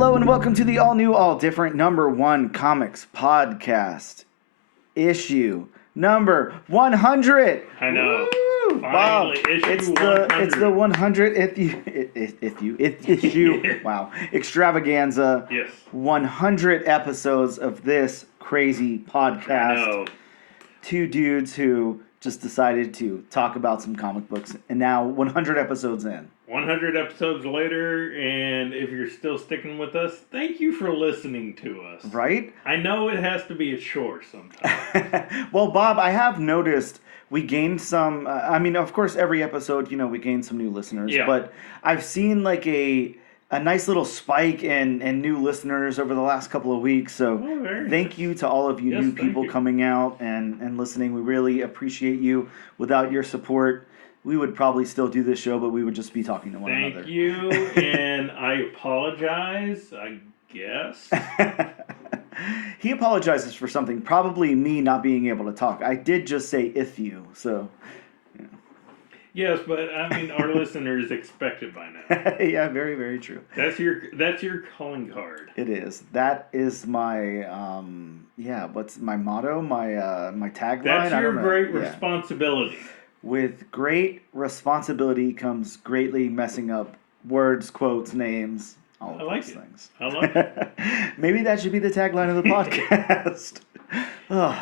Hello and welcome to the all-new, all-different #1 Comics Podcast. Issue number 100. I know. Woo! Bob, Finally, issue it's 100. the 100th issue. Wow, extravaganza. Yes. 100 episodes of this crazy podcast. I know. Two dudes who just decided to talk about some comic books, and now 100 episodes in. 100 episodes later, and if you're still sticking with us, thank you for listening to us. Right? I know it has to be a chore sometimes. Well, Bob, I have noticed we gained some. Of course, every episode, we gain some new listeners. Yeah. But I've seen like a nice little spike in new listeners over the last couple of weeks. So very thank you to all of you Yes, new thank people you. coming out and listening. We really appreciate you. Without your support, we would probably still do this show, but we would just be talking to one another. Thank you, and I apologize, I guess. He apologizes for something, probably me not being able to talk. I did just say if you, so. Yes, but our listeners expect it by now. Yeah, very, very true. That's your calling card. It is. That is my, what's my motto, my tagline? That's I your don't know. great Yeah. responsibility. With great responsibility comes greatly messing up words, quotes, names, all of I like those it. things. I like it. Maybe that should be the tagline of the podcast. Oh.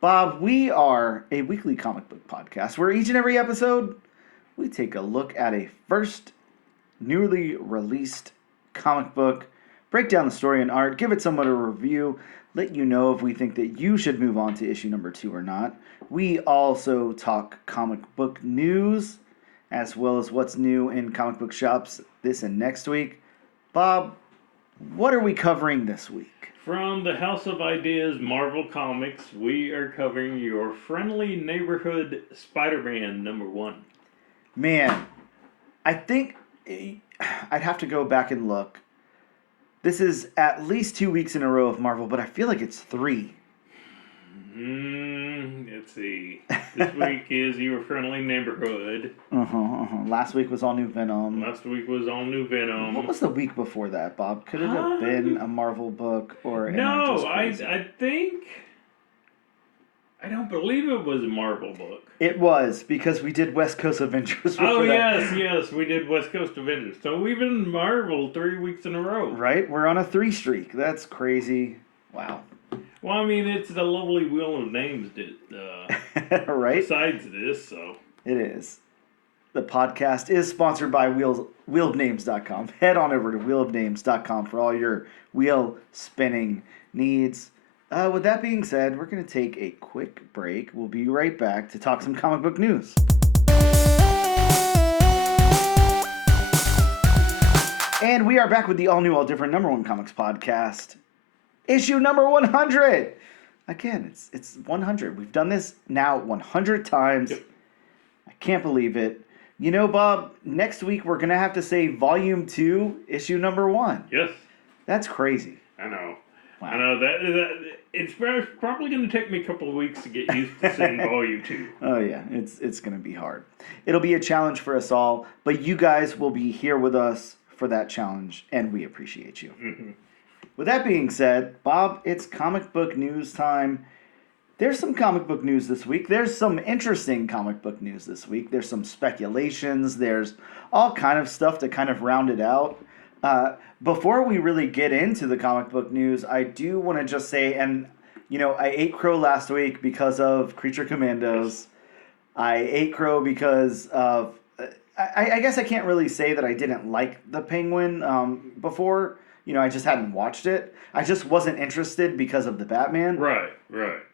Bob, we are a weekly comic book podcast where each and every episode we take a look at a first newly released comic book, break down the story and art, give it somewhat a review, let you know if we think that you should move on to issue number 2 or not. We also talk comic book news as well as what's new in comic book shops this and next week. Bob, what are we covering this week? From the House of Ideas Marvel Comics, we are covering your friendly neighborhood Spider-Man #1. Man, I think I'd have to go back and look. This is at least 2 weeks in a row of Marvel, but I feel like it's 3. Let's see. This week is Your Friendly Neighborhood. Last week was all new Venom. Last week was all new Venom. What was the week before that, Bob? Could it have been a Marvel book or? No, I think. I don't believe it was a Marvel book. It was because we did West Coast Avengers. Oh that. yes, we did West Coast Avengers. So we've been Marvel 3 weeks in a row. Right, we're on a 3 streak. That's crazy. Wow. Well, it's the lovely Wheel of Names that right. Besides this, so it is. The podcast is sponsored by wheelofnames.com. Head on over to wheelofnames.com for all your wheel spinning needs. With that being said, we're going to take a quick break. We'll be right back to talk some comic book news. And we are back with the all-new, all-different #1 Comics Podcast. Issue number 100. Again, it's 100. We've done this now 100 times. Yep. I can't believe it. You know, Bob, next week we're going to have to say Volume 2, Issue number 1. yes, That's crazy. I know. Wow. I know that it's probably going to take me a couple of weeks to get used to saying Volume 2. Oh, yeah. It's going to be hard. It'll be a challenge for us all, but you guys will be here with us for that challenge, and we appreciate you. Mm-hmm. With that being said, Bob, it's comic book news time. There's some comic book news this week. There's some interesting comic book news this week. There's some speculations. There's all kind of stuff to kind of round it out. Before we really get into the comic book news, I do want to just say, and, I ate crow last week because of Creature Commandos. I ate crow because of... I guess I can't really say that I didn't like the Penguin before. I just hadn't watched it. I just wasn't interested because of the Batman. Right.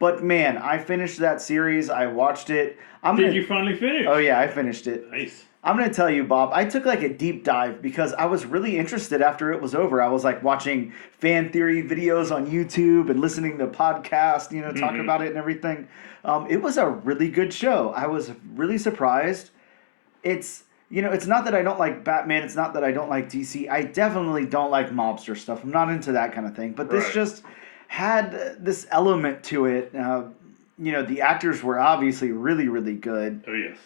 But man, I finished that series. I watched it. Did you finally finish? Oh yeah, I finished it. Nice. I'm going to tell you, Bob, I took like a deep dive because I was really interested after it was over. I was like watching fan theory videos on YouTube and listening to podcasts, talk about it and everything. It was a really good show. I was really surprised. It's not that I don't like Batman. It's not that I don't like DC. I definitely don't like mobster stuff. I'm not into that kind of thing. But this just had this element to it. The actors were obviously really, really good. Oh, yes.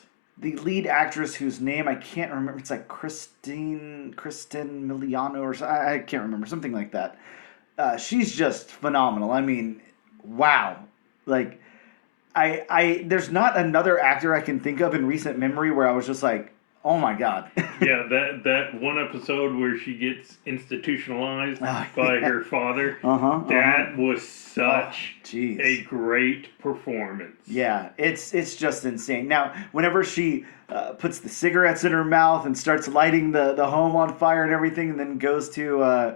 the lead actress whose name I can't remember. It's like Kristen Miliano or I can't remember, something like that. She's just phenomenal. I mean, wow. Like I there's not another actor I can think of in recent memory where I was just like, oh my god. Yeah, that one episode where she gets institutionalized Oh, by yeah. her father. Uh-huh. That was such Jeez. a great performance. Yeah, it's just insane. Now, whenever she puts the cigarettes in her mouth and starts lighting the home on fire and everything, and then goes to,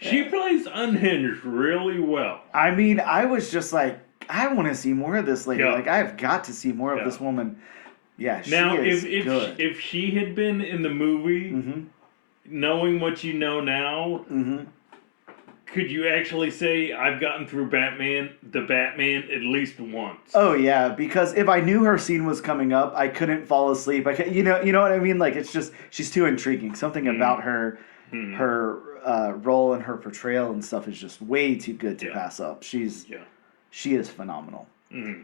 She plays unhinged really well. I mean, I was just like, I want to see more of this lady. Yeah. Like, I've got to see more of Yeah. this woman. Yeah, she Now, is if good. if she had been in the movie, Mm-hmm. knowing what you know now, Mm-hmm. could you actually say I've gotten through the Batman at least once? Oh yeah, because if I knew her scene was coming up, I couldn't fall asleep. You know what I mean? Like it's just she's too intriguing. Something about her, Hmm. her role and her portrayal and stuff is just way too good to Yeah. pass up. She is phenomenal. Mhm.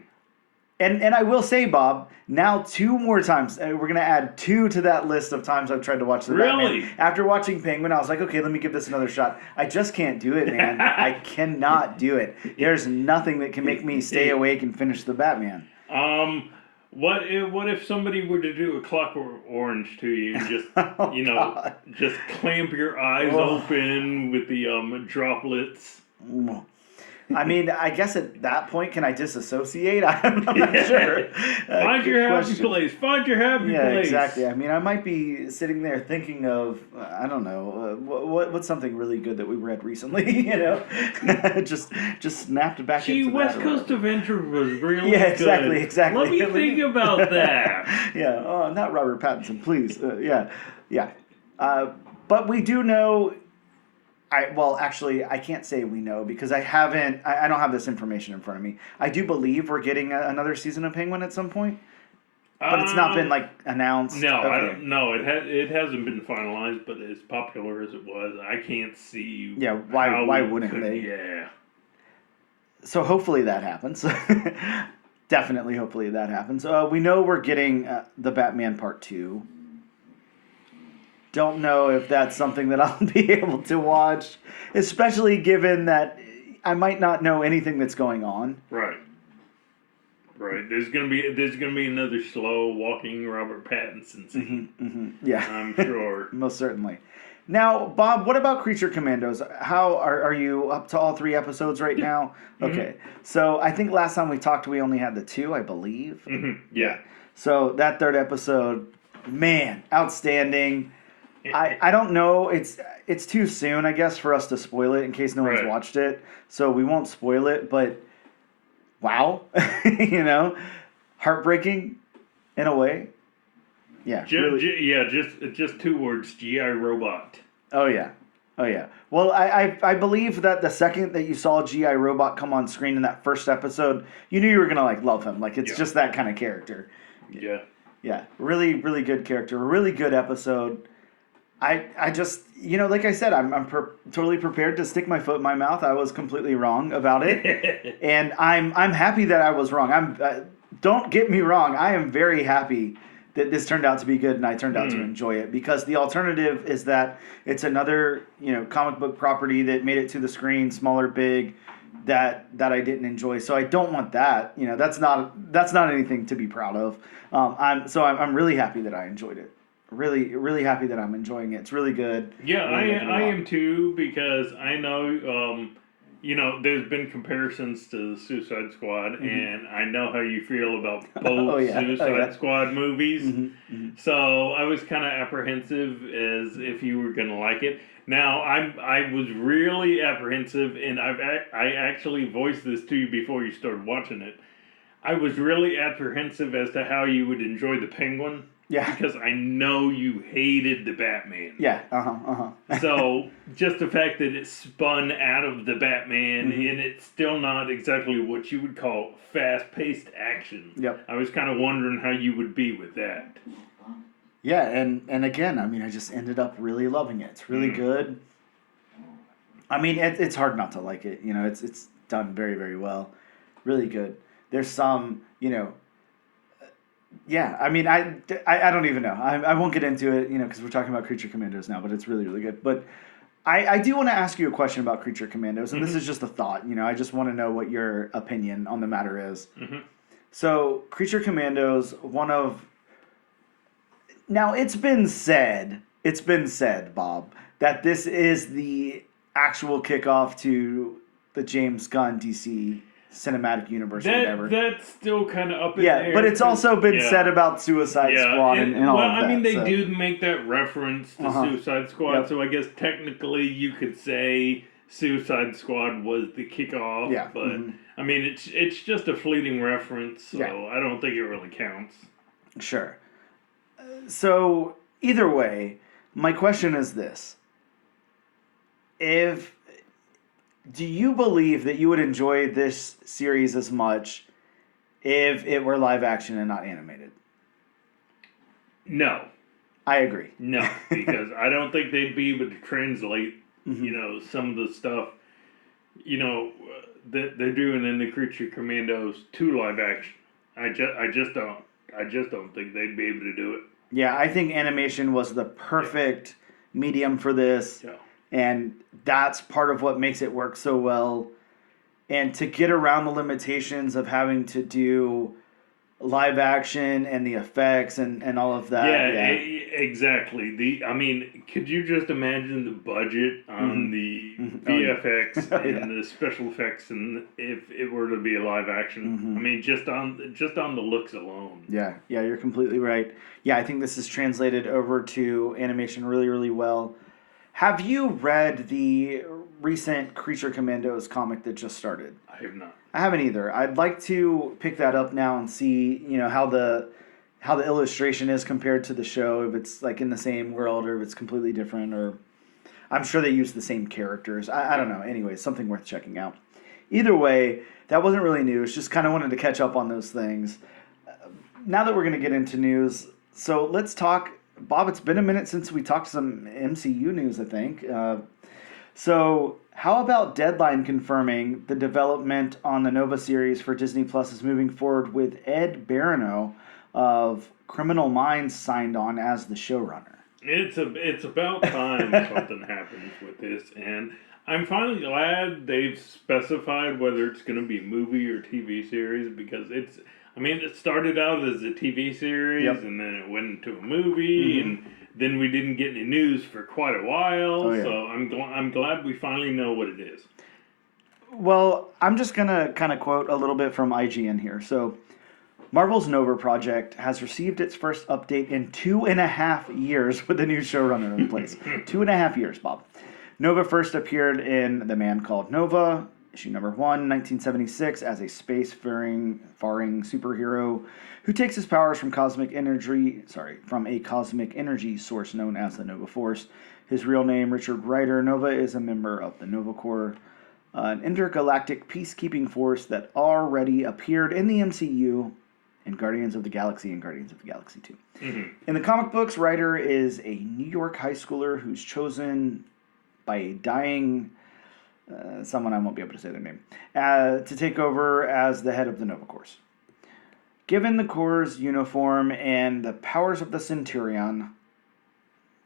And I will say, Bob, now 2 more times. We're gonna add 2 to that list of times I've tried to watch the Batman. Really? After watching Penguin, I was like, okay, let me give this another shot. I just can't do it, man. I cannot do it. There's nothing that can make me stay awake and finish the Batman. What if somebody were to do a Clockwork Orange to you and just Oh, you know God. just clamp your eyes Oh. open with the droplets? I mean, I guess at that point, can I disassociate? I'm not sure. Find Good your happy question. place. Find your happy Yeah, place. exactly. I mean, I might be sitting there thinking of, I don't know, what's something really good that we read recently, you know? just snapped back Gee, into West that. Coast Adventure was really Yeah, good. exactly. Let me think about that. Yeah, oh, not Robert Pattinson, please. Yeah. But we do know. Actually, I can't say we know because I don't have this information in front of me. I do believe we're getting another season of Penguin at some point, but it's not been like announced. No, I Okay. don't. No, it hasn't been finalized. But as popular as it was, I can't see. Yeah, how why it wouldn't could- they? Yeah. So hopefully that happens. Definitely, hopefully that happens. We know we're getting the Batman Part 2. Don't know if that's something that I'll be able to watch, especially given that I might not know anything that's going on. Right. There's gonna be another slow walking Robert Pattinson scene. Yeah, I'm sure. most certainly. Now, Bob, what about Creature Commandos? How are you up to all 3 episodes right now? Okay, so I think last time we talked, we only had the 2, I believe. Yeah. So that 3rd episode, man, outstanding. I don't know. It's too soon, I guess, for us to spoil it in case no one's Right. watched it. So we won't spoil it. But wow, you know, heartbreaking in a way. Yeah, really. Just 2 words: GI Robot. Oh yeah. Well, I believe that the second that you saw GI Robot come on screen in that first episode, you knew you were gonna like love him. Like it's Yeah. just that kind of character. Yeah. Yeah, really, really good character. Really good episode. I just, you know, like I said, I'm totally prepared to stick my foot in my mouth. I was completely wrong about it, and I'm happy that I was wrong. Don't get me wrong. I am very happy that this turned out to be good and I turned out to enjoy it, because the alternative is that it's another, you know, comic book property that made it to the screen, small or big, that I didn't enjoy. So I don't want that. You know, that's not anything to be proud of. I'm really happy that I enjoyed it. Really, really happy that I'm enjoying it. It's really good. Yeah, Really liking it a I lot. am too, because I know, you know, there's been comparisons to the Suicide Squad, and I know how you feel about both Oh, yeah. Suicide Squad movies. Mm-hmm. So I was kind of apprehensive as if you were gonna like it. Now I was really apprehensive, and I actually voiced this to you before you started watching it. I was really apprehensive as to how you would enjoy the Penguin. Yeah. Because I know you hated the Batman. Yeah. So just the fact that it spun out of the Batman, and it's still not exactly what you would call fast-paced action. Yep. I was kind of wondering how you would be with that. Yeah, and again, I mean, I just ended up really loving it. It's really good. I mean, it's hard not to like it. You know, it's done very, very well. Really good. There's some, you know, Yeah, I mean, I don't even know. I won't get into it, because we're talking about Creature Commandos now, but it's really, really good. But I do want to ask you a question about Creature Commandos, and this Hmm. is just a thought. I just want to know what your opinion on the matter is. Hmm. So, Creature Commandos, now it's been said, Bob, that this is the actual kickoff to the James Gunn DC cinematic universe or That whatever. that's still kind of up in the Yeah, but air it's 'cause- also been yeah. said about Suicide Yeah, Squad and all well, of I mean, that. they So, do make that reference to uh-huh. Suicide Squad, Yep. so I guess technically you could say Suicide Squad was the kickoff, Yeah. but Hmm. I mean, it's just a fleeting reference, so Yeah. I don't think it really counts. Sure. So, either way, my question is this. If Do you believe that you would enjoy this series as much if it were live action and not animated? No, I agree. no, because I don't think they'd be able to translate, Hmm. some of the stuff, that they're doing in the Creature Commandos to live action. I just don't think they'd be able to do it. Yeah, I think animation was the Yeah, perfect medium for this, yeah. and that's part of what makes it work so well. And to get around the limitations of having to do live action and the effects and all of that, Yeah, yeah. exactly. I mean, could you just imagine the budget Hmm. on the Hmm. Oh, yeah. VFX Oh, yeah. and the special effects, and if it were to be a live action? I Hmm. mean, just on the looks alone. Yeah, yeah, you're completely right. Yeah, I think this is translated over to animation really, really well. Have you read the recent Creature Commandos comic that just started? I have not. I haven't either. I'd like to pick that up now and see, how the illustration is compared to the show, if it's like in the same world or if it's completely different, or I'm sure they use the same characters. I don't know. Anyway, something worth checking out. Either way, that wasn't really news. Just kind of wanted to catch up on those things. Now that we're going to get into news, so let's talk. Bob, it's been a minute since we talked some MCU news, I think. So, how about Deadline confirming the development on the Nova series for Disney Plus is moving forward with Ed Barano of Criminal Minds signed on as the showrunner? It's about time something happens with this, and I'm finally glad they've specified whether it's going to be movie or TV series, because it's. I mean, it started out as a TV series, Yep. and then it went into a movie, Mm-hmm. and then we didn't get any news for quite a while. Oh, yeah. So I'm glad we finally know what it is. Well, I'm just going to kind of quote a little bit from IGN here. So, Marvel's Nova project has received its first update in 2.5 years with a new showrunner in place. 2.5 years, Bob. Nova first appeared in The Man Called Nova, issue number 1, 1976, as a space-faring superhero who takes his powers from from a cosmic energy source known as the Nova Force. His real name, Richard Rider Nova, is a member of the Nova Corps, an intergalactic peacekeeping force that already appeared in the MCU in Guardians of the Galaxy and Guardians of the Galaxy 2. Hmm. In the comic books, Ryder is a New York high schooler who's chosen by a dying someone, I won't be able to say their name, to take over as the head of the Nova Corps. Given the Corps' uniform and the powers of the Centurion,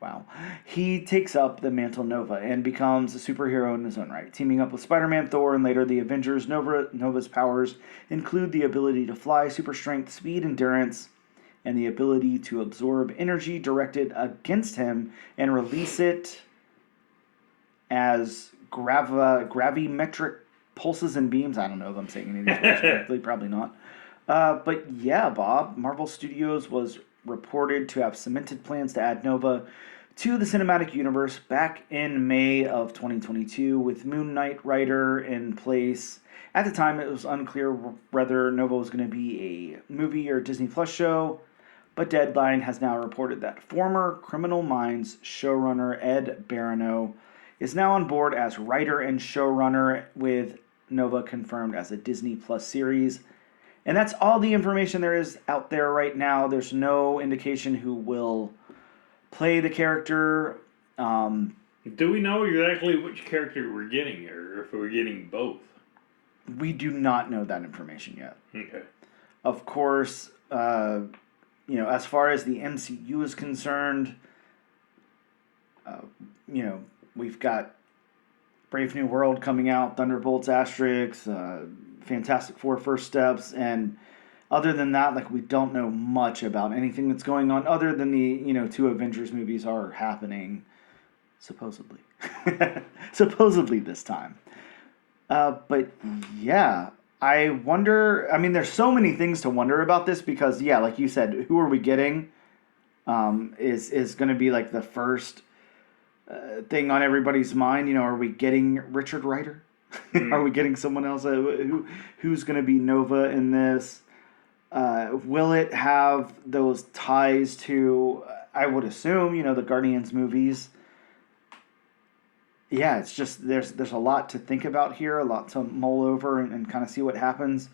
wow, he takes up the mantle Nova and becomes a superhero in his own right. Teaming up with Spider-Man, Thor, and later the Avengers, Nova's powers include the ability to fly, super strength, speed, endurance, and the ability to absorb energy directed against him and release it as gravimetric pulses and beams. I don't know if I'm saying any of these words correctly, probably not. But yeah, Bob, Marvel Studios was reported to have cemented plans to add Nova to the cinematic universe back in May of 2022 with Moon Knight Rider in place. At the time, it was unclear whether Nova was going to be a movie or Disney Plus show, but Deadline has now reported that former Criminal Minds showrunner Ed Barano is now on board as writer and showrunner, with Nova confirmed as a Disney Plus series. And that's all the information there is out there right now. There's no indication who will play the character. Do we know exactly which character we're getting, or if we're getting both? We do not know that information yet. Okay. Of course, as far as the MCU is concerned, we've got Brave New World coming out, Thunderbolts, Asterix, Fantastic Four First Steps, and other than that, like, we don't know much about anything that's going on other than the, two Avengers movies are happening, supposedly. Supposedly this time. But yeah, I wonder, there's so many things to wonder about this because, yeah, like you said, who are we getting? Is going to be like the first thing on everybody's mind. Are we getting Richard Rider? Are we getting someone else? Who's going to be Nova in this? Will it have those ties to, I would assume, the Guardians movies? Yeah, it's just, there's a lot to think about here, a lot to mull over and kind of see what happens.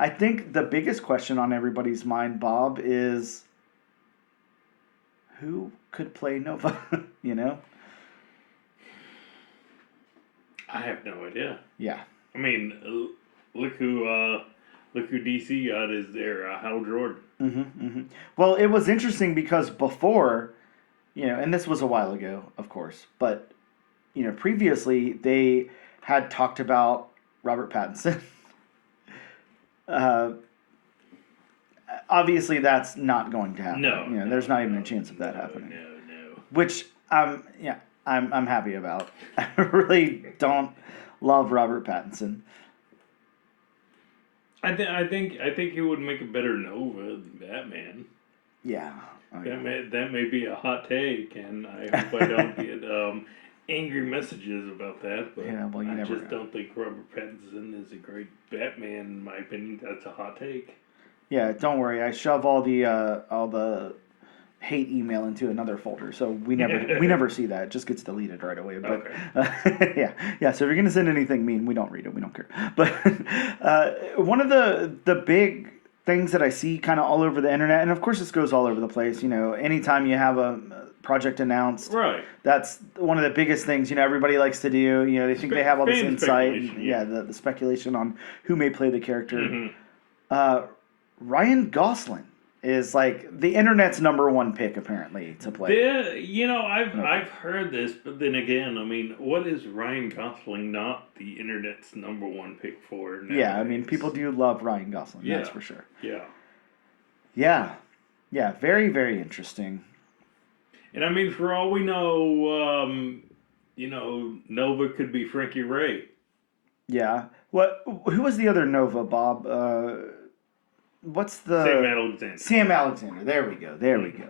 I think the biggest question on everybody's mind, Bob, is who could play Nova, I have no idea. Yeah. I mean, look who DC got is their Hal Jordan. Well, it was interesting because before, and this was a while ago, of course, but, previously they had talked about Robert Pattinson. Obviously, that's not going to happen. No. There's not even a chance of that happening. No. Which, I'm happy about. I really don't love Robert Pattinson. I think it would make a better Nova than Batman. Yeah. That may be a hot take, and I hope I don't get angry messages about that. But yeah, well, I just don't think Robert Pattinson is a great Batman. In my opinion, that's a hot take. Yeah, don't worry. I shove all the hate email into another folder, so we never see that. It just gets deleted right away. But okay. yeah. So if you're gonna send anything mean, we don't read it. We don't care. But one of the big things that I see kind of all over the internet, and of course this goes all over the place. Anytime you have a project announced, right? That's one of the biggest things. Everybody likes to do. They think they have all this insight. And, the speculation on who may play the character. Mm-hmm. Ryan Gosling is like the internet's number one pick apparently to play. I've heard this, but then again, what is Ryan Gosling not the internet's number one pick for nowadays? Yeah, people do love Ryan Gosling. Yeah. That's for sure. Yeah. Yeah. Very, very interesting. And for all we know, Nova could be Frankie Ray. Yeah. Who was the other Nova, Bob? What's the... Sam Alexander. Sam Alexander. There we go.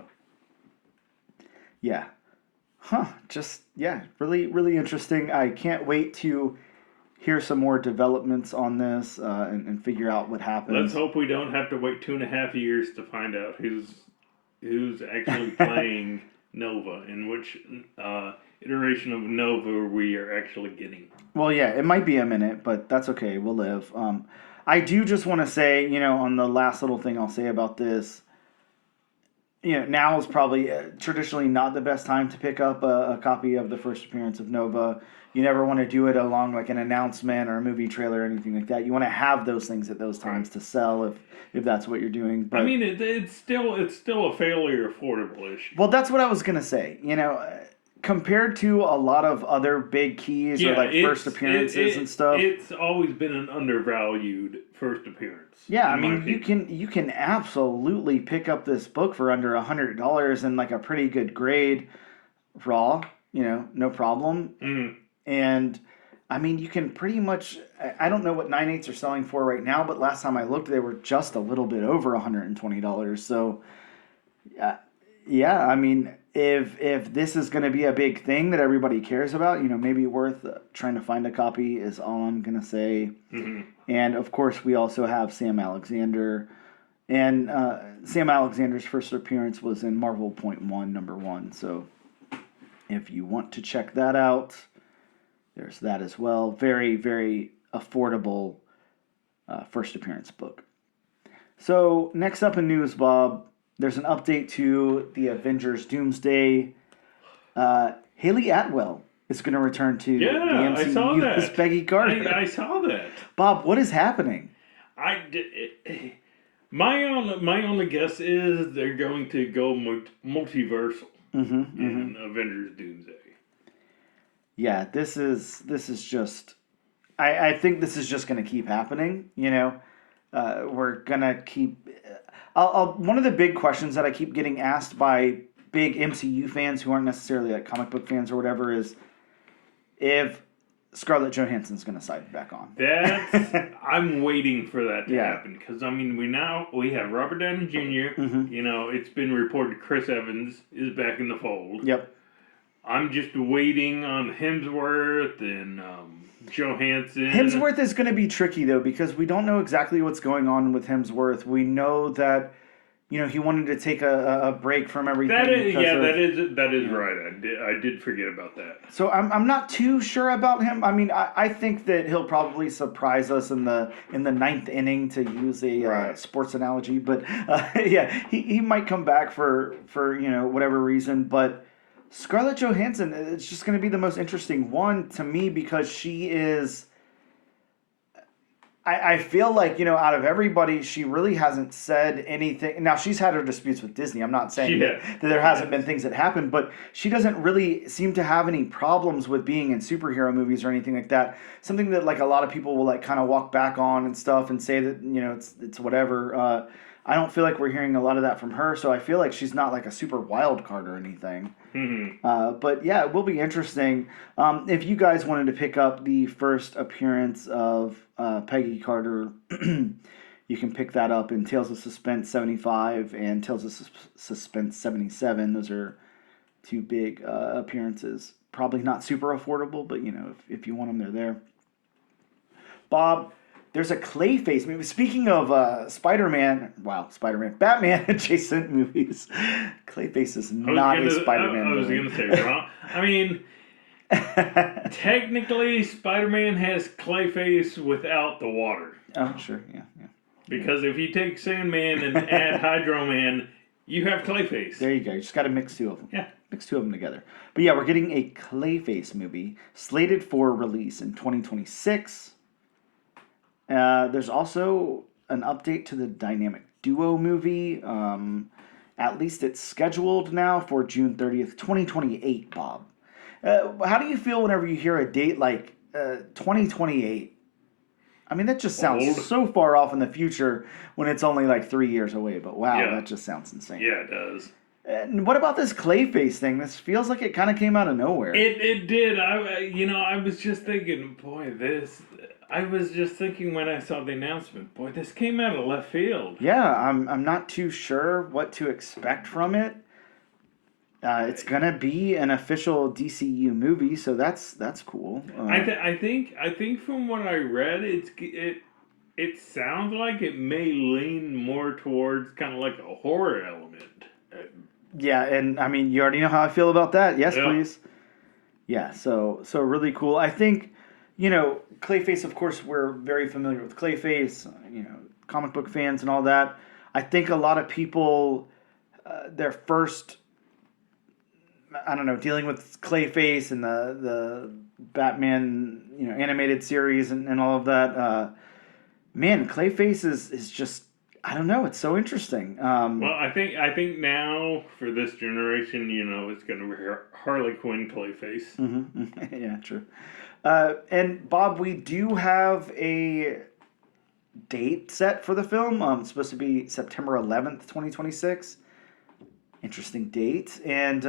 Yeah. Huh. Just, really, really interesting. I can't wait to hear some more developments on this and figure out what happens. Let's hope we don't have to wait 2.5 years to find out who's actually playing Nova, and which iteration of Nova we are actually getting. Well, yeah, it might be a minute, but that's okay. We'll live. I do just want to say, on the last little thing I'll say about this, now is probably traditionally not the best time to pick up a copy of the first appearance of Nova. You never want to do it along like an announcement or a movie trailer or anything like that. You want to have those things at those times to sell if that's what you're doing. But it's still a fairly affordable issue. Well, that's what I was gonna say. Compared to a lot of other big keys or like first appearances and stuff, it's always been an undervalued first appearance. Yeah, you can absolutely pick up this book for under $100 and like a pretty good grade, raw. No problem. Mm. And you can pretty much. I don't know what 9/8s are selling for right now, but last time I looked, they were just a little bit over $120. So, yeah. If this is going to be a big thing that everybody cares about, maybe worth trying to find a copy is all I'm going to say. Mm-hmm. And, of course, we also have Sam Alexander. And Sam Alexander's first appearance was in Marvel Point 1, number 1. So if you want to check that out, there's that as well. Very, very affordable first appearance book. So next up in news, Bob, there's an update to the Avengers Doomsday. Haley Atwell is going to return to the MCU I saw that. as Peggy Carter. I saw that. Bob, what is happening? My only guess is they're going to go multiversal in Avengers Doomsday. Yeah, this is just. I think this is just going to keep happening. We're gonna keep. One of the big questions that I keep getting asked by big MCU fans who aren't necessarily like comic book fans or whatever is if Scarlett Johansson's going to sign back on. I'm waiting for that to Yeah. happen because I mean we have Robert Downey Jr. You know, it's been reported Chris Evans is back in the fold. Yep. I'm just waiting on Hemsworth and Johansson. Hemsworth is going to be tricky though because we don't know exactly what's going on with Hemsworth. We know that he wanted to take a break from everything. That is right. I did forget about that. So I'm not too sure about him. I mean, I think that he'll probably surprise us in the ninth inning, to use a sports analogy. But yeah, he might come back for whatever reason. But Scarlett Johansson, it's just going to be the most interesting one to me because she is. I feel like, out of everybody, she really hasn't said anything. Now, she's had her disputes with Disney. I'm not saying that there hasn't been things that happened, but she doesn't really seem to have any problems with being in superhero movies or anything like that. Something that, like, a lot of people will, like, kind of walk back on and stuff and say that, it's whatever. I don't feel like we're hearing a lot of that from her, so I feel like she's not, like, a super wild card or anything. But yeah, it will be interesting. If you guys wanted to pick up the first appearance of Peggy Carter, you can pick that up in Tales of Suspense 75 and Tales of Suspense 77. Those are two big appearances. Probably not super affordable, but if you want them, they're there. Bob, there's a Clayface movie. Speaking of Batman adjacent movies. Clayface is not a Spider-Man movie. I was going to say wrong. I mean, technically, Spider-Man has Clayface without the water. Oh, sure, yeah. Because if you take Sandman and add Hydro Man, you have Clayface. There you go. You just got to mix two of them. Yeah. Mix two of them together. But yeah, we're getting a Clayface movie slated for release in 2026. There's also an update to the Dynamic Duo movie. At least it's scheduled now for June 30th, 2028, Bob. How do you feel whenever you hear a date like 2028? I mean, that just sounds so far off in the future when it's only like 3 years away. But wow, that just sounds insane. Yeah, it does. And what about this Clayface thing? This feels like it kind of came out of nowhere. It did. I was just thinking, boy, I was just thinking when I saw the announcement, boy, this came out of left field. Yeah, I'm not too sure what to expect from it. It's gonna be an official DCU movie, so that's cool. I think from what I read, it sounds like it may lean more towards kind of like a horror element. Yeah, and I mean, you already know how I feel about that. Yes, please. Yeah, so really cool. I think, Clayface, of course, we're very familiar with Clayface, comic book fans and all that. I think a lot of people, their first, dealing with Clayface and the Batman, animated series and all of that. Man, Clayface is just, I don't know, it's so interesting. Well, I think now for this generation, it's going to be Harley Quinn Clayface. Mm-hmm. Yeah, true. And Bob, we do have a date set for the film. It's supposed to be September 11th, 2026. Interesting date. And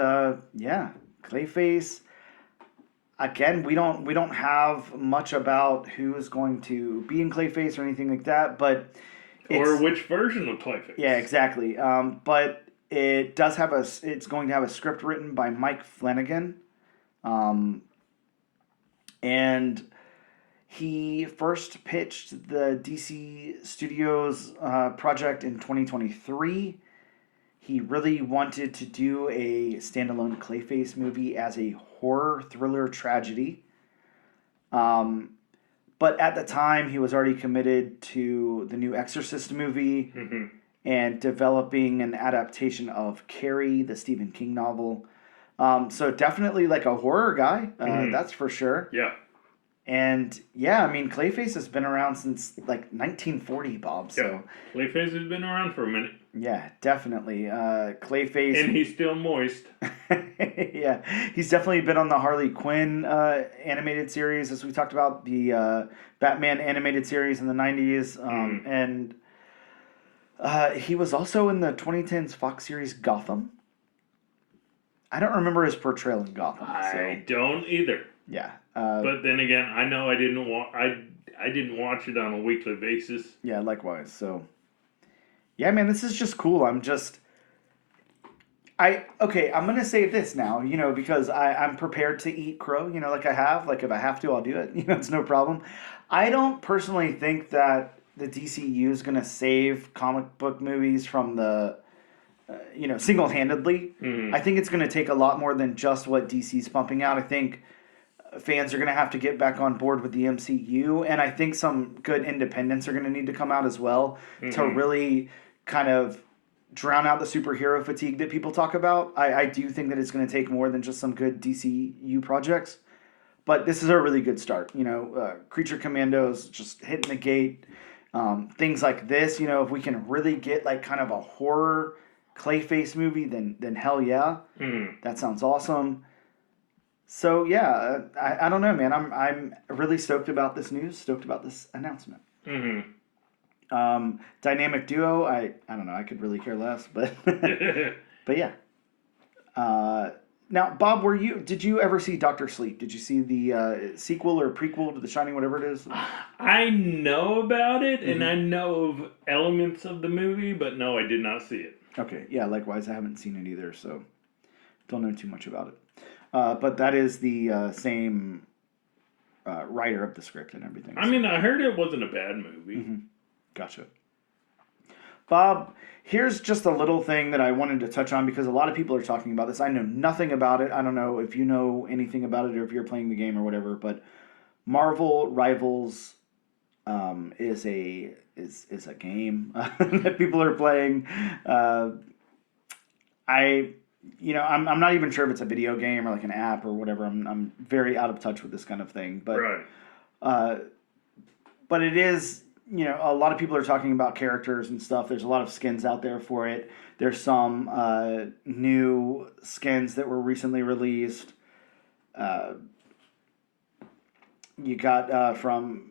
Clayface. Again, we don't have much about who is going to be in Clayface or anything like that, but or which version of Clayface. Yeah, exactly. But it does have it's going to have a script written by Mike Flanagan. And he first pitched the DC Studios project in 2023. He really wanted to do a standalone Clayface movie as a horror thriller tragedy. But at the time, he was already committed to the new Exorcist movie and developing an adaptation of Carrie, the Stephen King novel. So definitely like a horror guy, that's for sure. Yeah. And yeah, I mean, Clayface has been around since like 1940, Bob. Yeah. So Clayface has been around for a minute. yeah, definitely. Clayface. And he's still moist. Yeah, he's definitely been on the Harley Quinn animated series, as we talked about, the Batman animated series in the 90s. And he was also in the 2010s Fox series Gotham. I don't remember his portrayal in Gotham. I don't either. Yeah. But then again, I know I didn't I didn't watch it on a weekly basis. Yeah, likewise. So, yeah, man, this is just cool. I'm gonna say this now, because I'm prepared to eat crow, like I have. Like if I have to, I'll do it. It's no problem. I don't personally think that the DCU is gonna save comic book movies from the, single-handedly. Mm. I think it's gonna take a lot more than just what DC's pumping out. I think fans are going to have to get back on board with the MCU, and I think some good independents are going to need to come out as well to really kind of drown out the superhero fatigue that people talk about. I do think that it's going to take more than just some good DCU projects, but this is a really good start. Creature Commandos just hitting the gate. Things like this, if we can really get like kind of a horror Clayface movie, then hell yeah, that sounds awesome. So yeah, I don't know, man. I'm really stoked about this news. Stoked about this announcement. Dynamic duo. I don't know. I could really care less, but but yeah. Now, Bob, did you ever see Doctor Sleep? Did you see the sequel or prequel to The Shining, whatever it is? I know about it, and I know of elements of the movie, but no, I did not see it. Okay, yeah. Likewise, I haven't seen it either, so don't know too much about it. But that is the same writer of the script and everything. I mean, I heard it wasn't a bad movie. Gotcha. Bob, here's just a little thing that I wanted to touch on because a lot of people are talking about this. I know nothing about it. I don't know if you know anything about it or if you're playing the game or whatever, but Marvel Rivals is a game that people are playing. I'm not even sure if it's a video game or like an app or whatever. I'm very out of touch with this kind of thing, but but it is, a lot of people are talking about characters and stuff. There's a lot of skins out there for it. There's some new skins that were recently released. You got from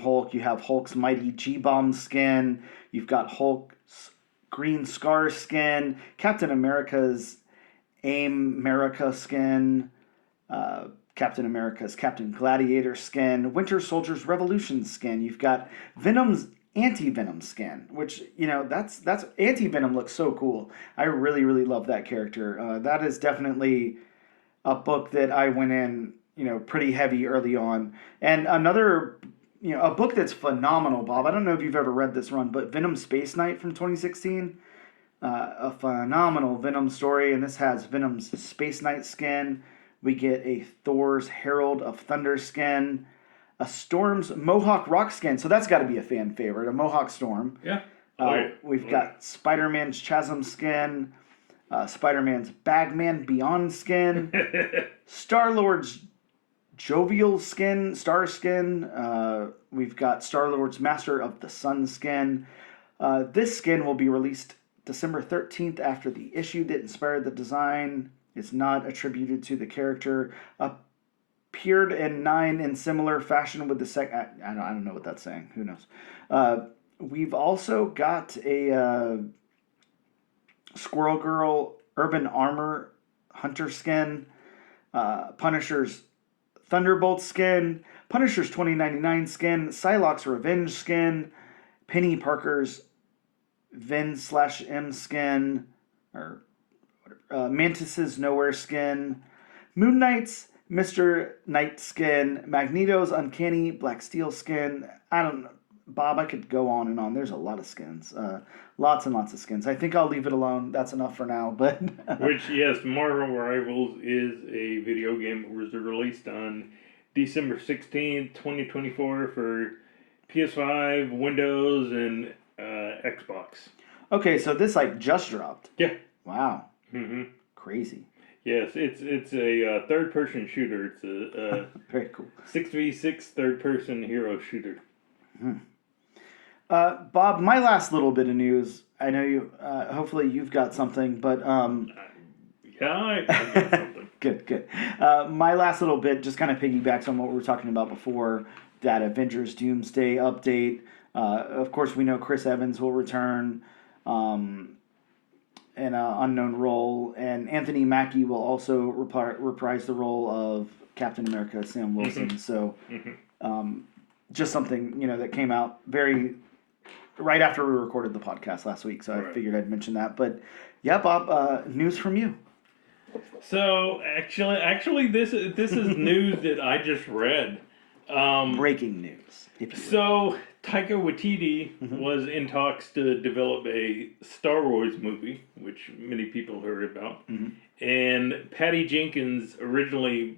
Hulk. You have Hulk's mighty G-Bomb skin. You've got Hulk's Green Scar skin. Captain America's AIM America skin, Captain America's Captain Gladiator skin, Winter Soldier's Revolution skin. You've got Venom's Anti-Venom skin, which, that's Anti-Venom looks so cool. I really, really love that character. That is definitely a book that I went in, pretty heavy early on. And another, a book that's phenomenal, Bob. I don't know if you've ever read this run, but Venom Space Knight from 2016. A phenomenal Venom story, and this has Venom's Space Knight skin. We get a Thor's Herald of Thunder skin, a Storm's Mohawk Rock skin. So that's got to be a fan favorite, a Mohawk Storm. Yeah. We've got Spider-Man's Chasm skin, Spider-Man's Bagman Beyond skin, Star-Lord's Jovial skin, Star skin. We've got Star-Lord's Master of the Sun skin. This skin will be released December 13th after the issue that inspired the design. It's not attributed to the character. Appeared in 9 in similar fashion with the second. I don't know what that's saying. Who knows? We've also got a Squirrel Girl Urban Armor Hunter skin. Punisher's Thunderbolt skin. Punisher's 2099 skin. Psylocke's Revenge skin. Penny Parker's Vin/M skin, or Mantis's Nowhere skin, Moon Knight's Mr. Knight skin, Magneto's Uncanny Black Steel skin. I don't know, Bob, I could go on and on. There's a lot of skins. Lots and lots of skins. I think I'll leave it alone. That's enough for now, but... Which, yes, Marvel Rivals is a video game that was released on December 16th, 2024 for PS5, Windows, and Xbox. Okay, so this just dropped. Yeah. Wow. Mm-hmm. Crazy. Yes, it's a third person shooter. It's a Very cool. 6v6 third person hero shooter. Bob, my last little bit of news. I know you. Hopefully, you've got something, but Yeah, I got something. good, good. My last little bit just kind of piggybacks on what we were talking about before. That Avengers Doomsday update. Of course, we know Chris Evans will return in an unknown role, and Anthony Mackie will also reprise the role of Captain America, Sam Wilson. So, just something that came out right after we recorded the podcast last week. So I Right. figured I'd mention that. But yeah, Bob, news from you. So actually, this is news that I just read. Breaking news, if you will. So Taika Waititi was in talks to develop a Star Wars movie, which many people heard about. And Patty Jenkins originally,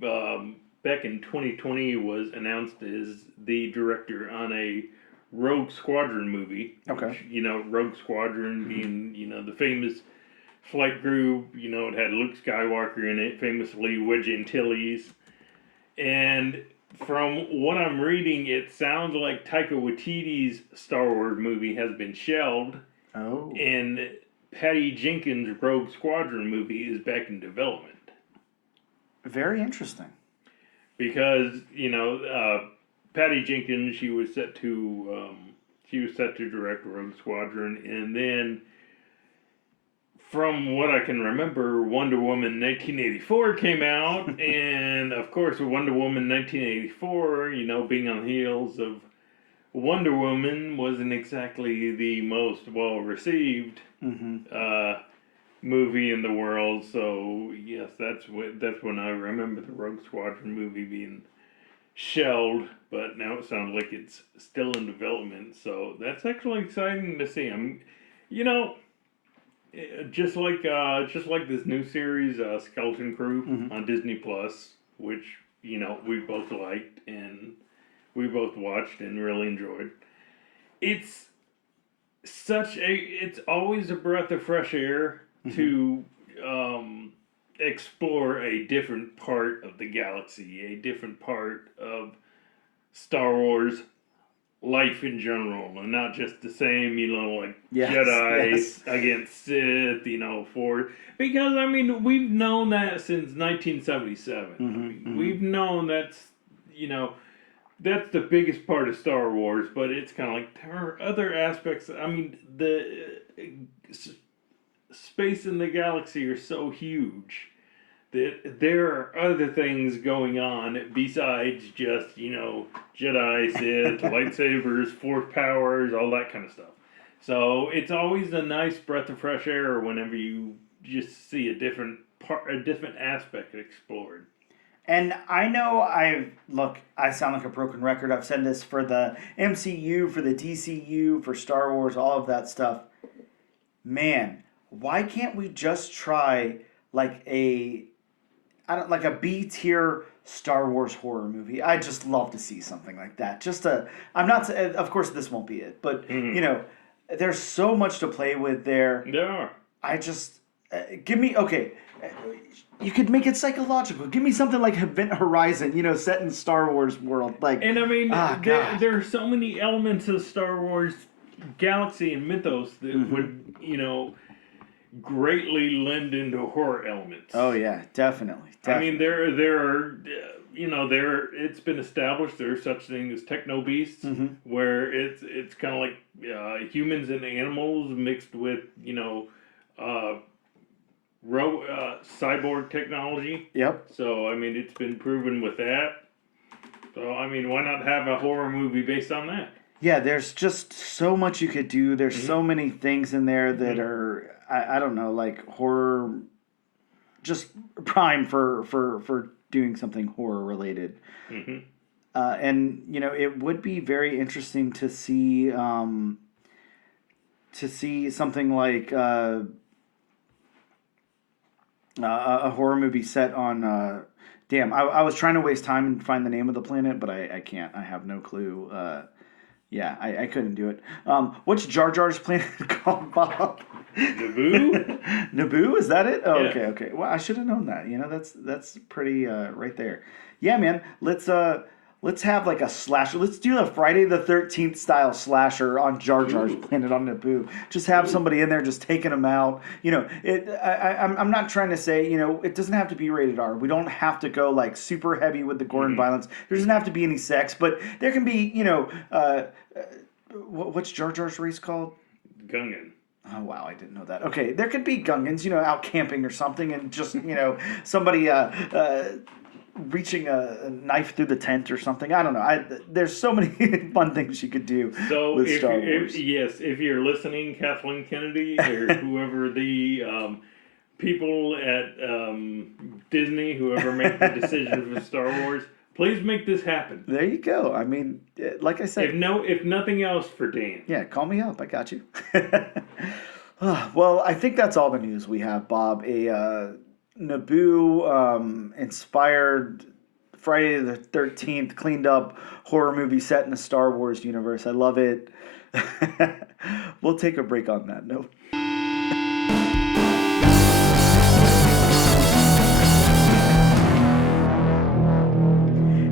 back in 2020, was announced as the director on a Rogue Squadron movie. Okay. Which, Rogue Squadron being, the famous flight group. It had Luke Skywalker in it, famously Wedge Antilles. And from what I'm reading, it sounds like Taika Waititi's Star Wars movie has been shelved. Oh. And Patty Jenkins' Rogue Squadron movie is back in development. Very interesting. Because, Patty Jenkins, she was set to direct Rogue Squadron, and then from what I can remember, Wonder Woman 1984 came out, and of course, Wonder Woman 1984, being on the heels of Wonder Woman, wasn't exactly the most well received movie in the world. So yes, that's when I remember the Rogue Squadron movie being shelved, but now it sounds like it's still in development. So that's actually exciting to see. Just like this new series, Skeleton Crew on Disney Plus, which we both liked and we both watched and really enjoyed. It's always a breath of fresh air to explore a different part of the galaxy, a different part of Star Wars life in general, and not just the same, Jedi against Sith, because we've known that since 1977. We've known that's the biggest part of Star Wars, but it's kind of like there are other aspects. The space in the galaxy are so huge that there are other things going on besides just, Jedi, Sith, lightsabers, force powers, all that kind of stuff. So it's always a nice breath of fresh air whenever you just see a different aspect explored. And I know I sound like a broken record. I've said this for the MCU, for the DCU, for Star Wars, all of that stuff. Man, why can't we just try like a B-tier Star Wars horror movie? I'd just love to see something like that. Of course this won't be it, but there's so much to play with there. There are. You could make it psychological. Give me something like Event Horizon, set in Star Wars world. There are so many elements of Star Wars galaxy and mythos that would, greatly lend into horror elements. Oh yeah, definitely. There are, it's been established there are such things as techno beasts, where it's kind of like humans and animals mixed with, cyborg technology. Yep. So it's been proven with that. So why not have a horror movie based on that? Yeah, there's just so much you could do. There's so many things in there that are I don't know, like horror, just prime for doing something horror related. And it would be very interesting to see something like a horror movie set on. I was trying to waste time and find the name of the planet, but I can't. I have no clue. Yeah, I couldn't do it. What's Jar Jar's planet called, Bob? Naboo? Naboo, is that it? Oh, Yeah. okay. Well, I should have known that. That's pretty right there. Yeah, man. Let's have like a slasher. Let's do a Friday the 13th style slasher on Jar Jar's Ooh. planet on Naboo. Just have Ooh. somebody in there just taking them out. I'm not trying to say, it doesn't have to be rated R. We don't have to go like super heavy with the gore and violence. There doesn't have to be any sex, but there can be, what's Jar Jar's race called? Gungan. Oh wow, I didn't know that. Okay, there could be Gungans, out camping or something, and just somebody reaching a knife through the tent or something. I don't know. There's so many fun things you could do So with Star Wars. if you're listening, Kathleen Kennedy or whoever the people at Disney, whoever make the decision for Star Wars, please make this happen. There you go. I mean, like I said, If nothing else, for Dan. yeah, call me up. I got you. Well, I think that's all the news we have, Bob. A Naboo inspired Friday the 13th cleaned up horror movie set in the Star Wars universe. I love it. We'll take a break on that note.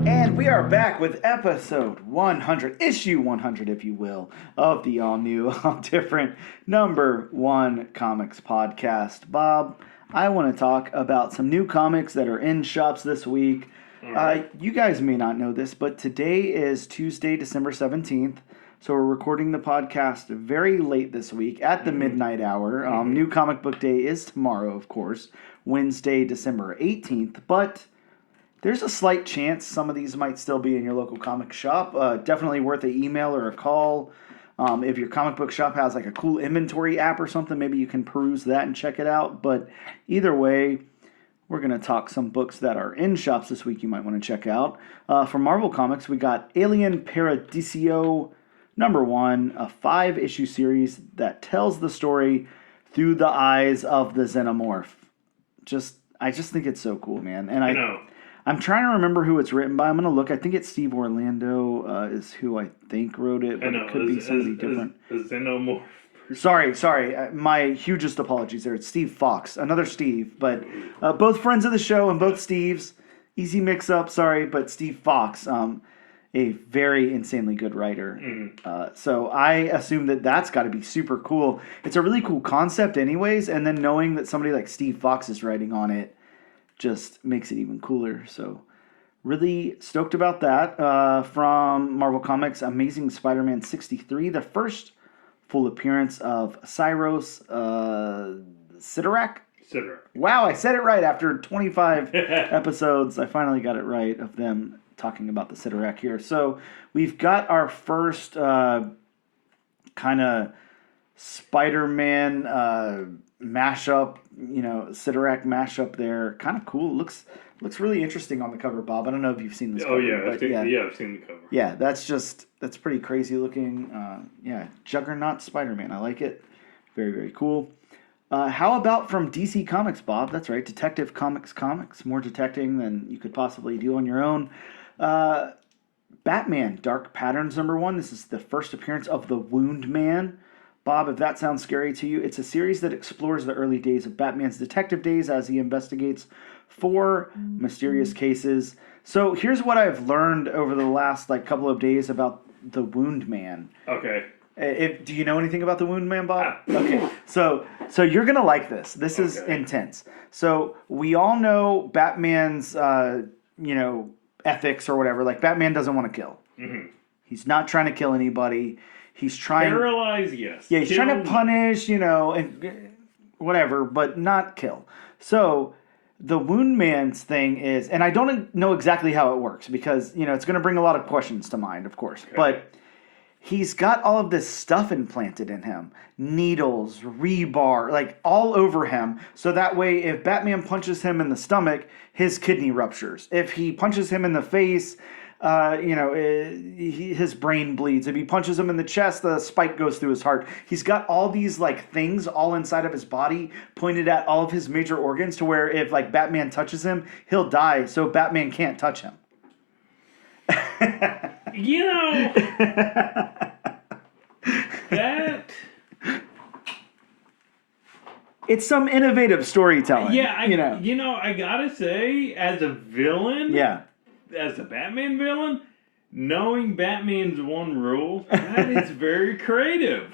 And we are back with episode 100, issue 100, if you will, of the all-new, all-different number one comics podcast. Bob, I want to talk about some new comics that are in shops this week. Right. You guys may not know this, but today is Tuesday, December 17th. So we're recording the podcast very late this week at the midnight hour. New Comic Book Day is tomorrow, of course, Wednesday, December 18th. But there's a slight chance some of these might still be in your local comic shop. Definitely worth an email or a call. If your comic book shop has like a cool inventory app or something, maybe you can peruse that and check it out. But either way, we're going to talk some books that are in shops this week you might want to check out. From Marvel Comics, we got Alien Paradiso #1, a 5-issue series that tells the story through the eyes of the Xenomorph. I just think it's so cool, man. And I know. I'm trying to remember who it's written by. I'm going to look. I think it's Steve Orlando is who I think wrote it, but it could be somebody different. Xenomorph. Sorry. My hugest apologies there. It's Steve Fox, another Steve, but both friends of the show and both Steves. Easy mix-up, sorry, but Steve Fox, a very insanely good writer. So I assume that's got to be super cool. It's a really cool concept anyways, and then knowing that somebody like Steve Fox is writing on it just makes it even cooler. So really stoked about that. From Marvel Comics, Amazing Spider-Man 63, the first full appearance of Cyros Sidorak. Wow, I said it right after 25 episodes. I finally got it right of them talking about the Sidorak here. So we've got our first kind of Spider-Man mashup, Sidorak mashup there. Kind of cool. Looks really interesting on the cover, Bob. I don't know if you've seen this cover. Oh yeah, I've seen the cover. Yeah, that's pretty crazy looking. Juggernaut Spider-Man. I like it. Very, very cool. How about from DC Comics, Bob? That's right, Detective Comics. More detecting than you could possibly do on your own. Batman Dark Patterns #1. This is the first appearance of the Wound Man. Bob, if that sounds scary to you, it's a series that explores the early days of Batman's detective days as he investigates 4 mysterious cases. So here's what I've learned over the last couple of days about the Wound Man. Okay. Do you know anything about the Wound Man, Bob? Okay, so you're gonna like this. This is intense. So we all know Batman's, ethics or whatever. Like Batman doesn't want to kill. Mm-hmm. He's not trying to kill anybody. He's trying paralyze, yes. Yeah, he's trying to punish, and whatever, but not kill. So the Wound Man's thing is, and I don't know exactly how it works because it's going to bring a lot of questions to mind, of course, but he's got all of this stuff implanted in him. Needles, rebar, all over him. So that way, if Batman punches him in the stomach, his kidney ruptures. If he punches him in the face, his brain bleeds. If he punches him in the chest, the spike goes through his heart. He's got all these things all inside of his body pointed at all of his major organs to where if Batman touches him, he'll die. So Batman can't touch him. You know, that... It's some innovative storytelling. Yeah, you know. I gotta say, as a villain, Yeah. as a Batman villain, knowing Batman's one rule, that is very creative.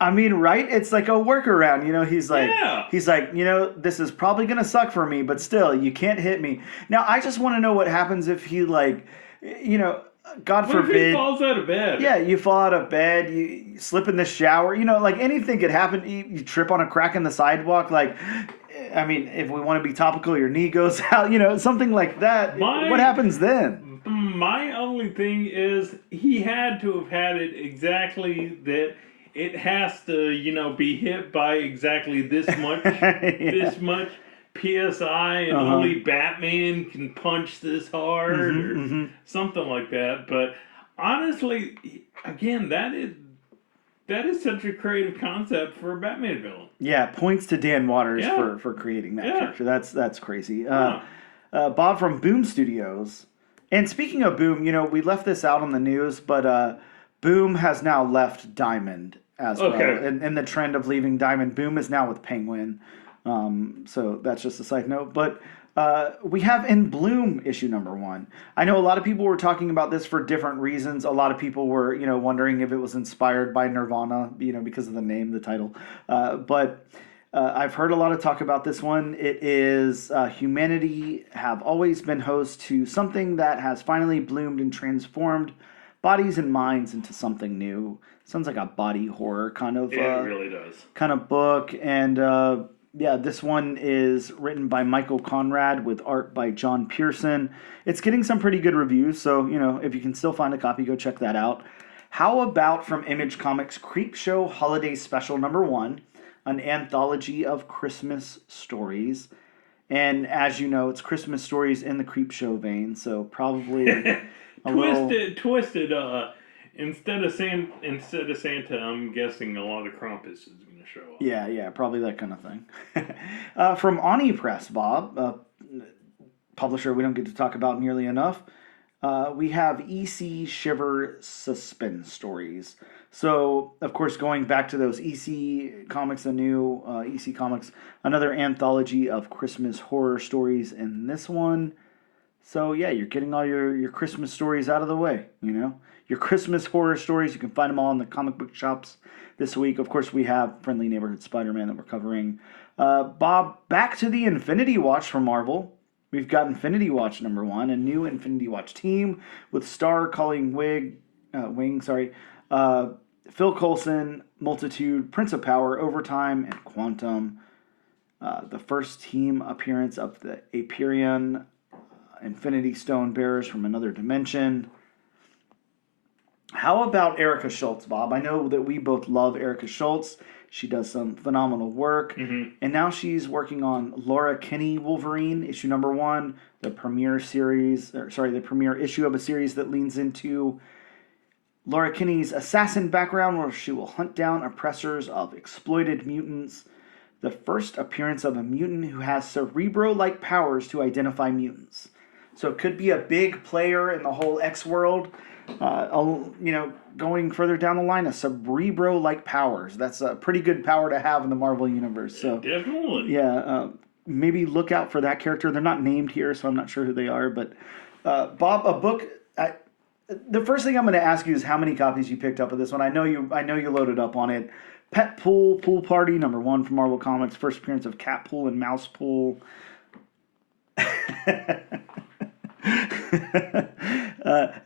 I mean, right? It's like a workaround. You know, he's like, Yeah. you know, this is probably gonna suck for me, but still, you can't hit me. Now, I just want to know what happens if he like, you know, God What if he forbid. falls out of bed? Yeah, you fall out of bed, you slip in the shower, you know, like anything could happen. You trip on a crack in the sidewalk, like, I mean, if we want to be topical, your knee goes out, you know, something like that. What happens then? My only thing is he had to have had it exactly that it has to, be hit by exactly this much, this much PSI, and only Batman can punch this hard or something like that. But honestly, again, that is such a creative concept for a Batman villain. Yeah, points to Dan Waters Yeah. for creating that Yeah. character. That's crazy. Huh. Bob from Boom Studios. And speaking of Boom, you know, we left this out on the news, but Boom has now left Diamond as Okay. well. And the trend of leaving Diamond, Boom is now with Penguin. So that's just a side note. But we have In Bloom issue #1. I know a lot of people were talking about this for different reasons. A lot of people were, you know, wondering if it was inspired by Nirvana, you know, because of the name, the title. But I've heard a lot of talk about this one. It is humanity have always been host to something that has finally bloomed and transformed bodies and minds into something new. Sounds like a body horror kind of It really does. kind of book. And yeah, this one is written by Michael Conrad with art by John Pearson. It's getting some pretty good reviews, so you know, if you can still find a copy, go check that out. How about from Image Comics Creepshow Holiday Special #1, an anthology of Christmas stories. And as you know, it's Christmas stories in the Creepshow vein, so probably a little... Twisted. Instead of Santa, I'm guessing a lot of Krampus is going to show up. Yeah, probably that kind of thing. From Oni Press, Bob, publisher we don't get to talk about nearly enough, we have EC Shiver Suspense stories. So, of course, going back to those EC Comics, the new EC Comics, another anthology of Christmas horror stories in this one. So, yeah, you're getting all your Christmas stories out of the way, you know? Your Christmas horror stories, you can find them all in the comic book shops this week. Of course, we have Friendly Neighborhood Spider-Man that we're covering. Bob, back to the Infinity Watch from Marvel. We've got Infinity Watch #1, a new Infinity Watch team with star Colleen Wing, Phil Coulson, Multitude, Prince of Power, Overtime, and Quantum. The first team appearance of the Aperion Infinity Stone Bearers from another dimension. How about Erica Schultz, Bob? I know that we both love Erica Schultz. She does some phenomenal work. Mm-hmm. And now she's working on Laura Kinney Wolverine, issue #1, the premiere issue of a series that leans into Laura Kinney's assassin background, where she will hunt down oppressors of exploited mutants. The first appearance of a mutant who has Cerebro-like powers to identify mutants. So it could be a big player in the whole X world. Going further down the line, a Cerebro-like powers. That's a pretty good power to have in the Marvel Universe. So Definitely. yeah, maybe look out for that character. They're not named here, so I'm not sure who they are. But Bob, a book. The first thing I'm going to ask you is how many copies you picked up of this one. I know you loaded up on it. Pet Pool Party #1 from Marvel Comics. First appearance of Cat Pool and Mouse Pool.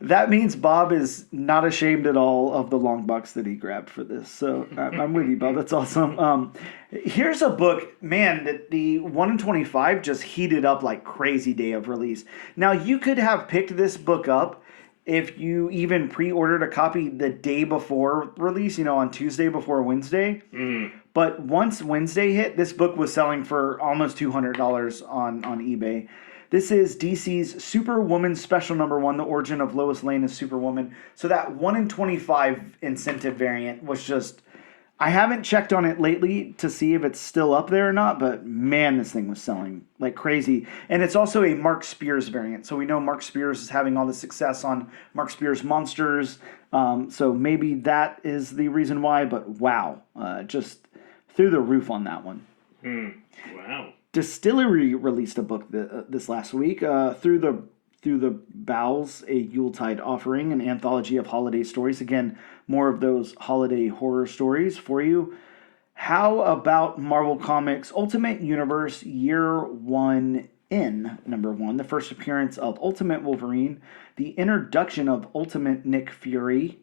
That means Bob is not ashamed at all of the long box that he grabbed for this. So I'm with you, Bob. That's awesome. Here's a book, man, that the 1 in 25 just heated up like crazy day of release. Now, you could have picked this book up if you even pre-ordered a copy the day before release, on Tuesday before Wednesday. Mm. But once Wednesday hit, this book was selling for almost $200 on eBay. This is DC's Superwoman Special #1, The Origin of Lois Lane as Superwoman. So that 1 in 25 incentive variant was just, I haven't checked on it lately to see if it's still up there or not, but man, this thing was selling like crazy. And it's also a Mark Spears variant. So we know Mark Spears is having all the success on Mark Spears Monsters. So maybe that is the reason why, but wow, just through the roof on that one. Wow. Distillery released a book this last week, through the Bowels, a Yuletide offering, an anthology of holiday stories. Again, more of those holiday horror stories for you. How about Marvel Comics Ultimate Universe Year 1 in number 1, the first appearance of Ultimate Wolverine, the introduction of Ultimate Nick Fury,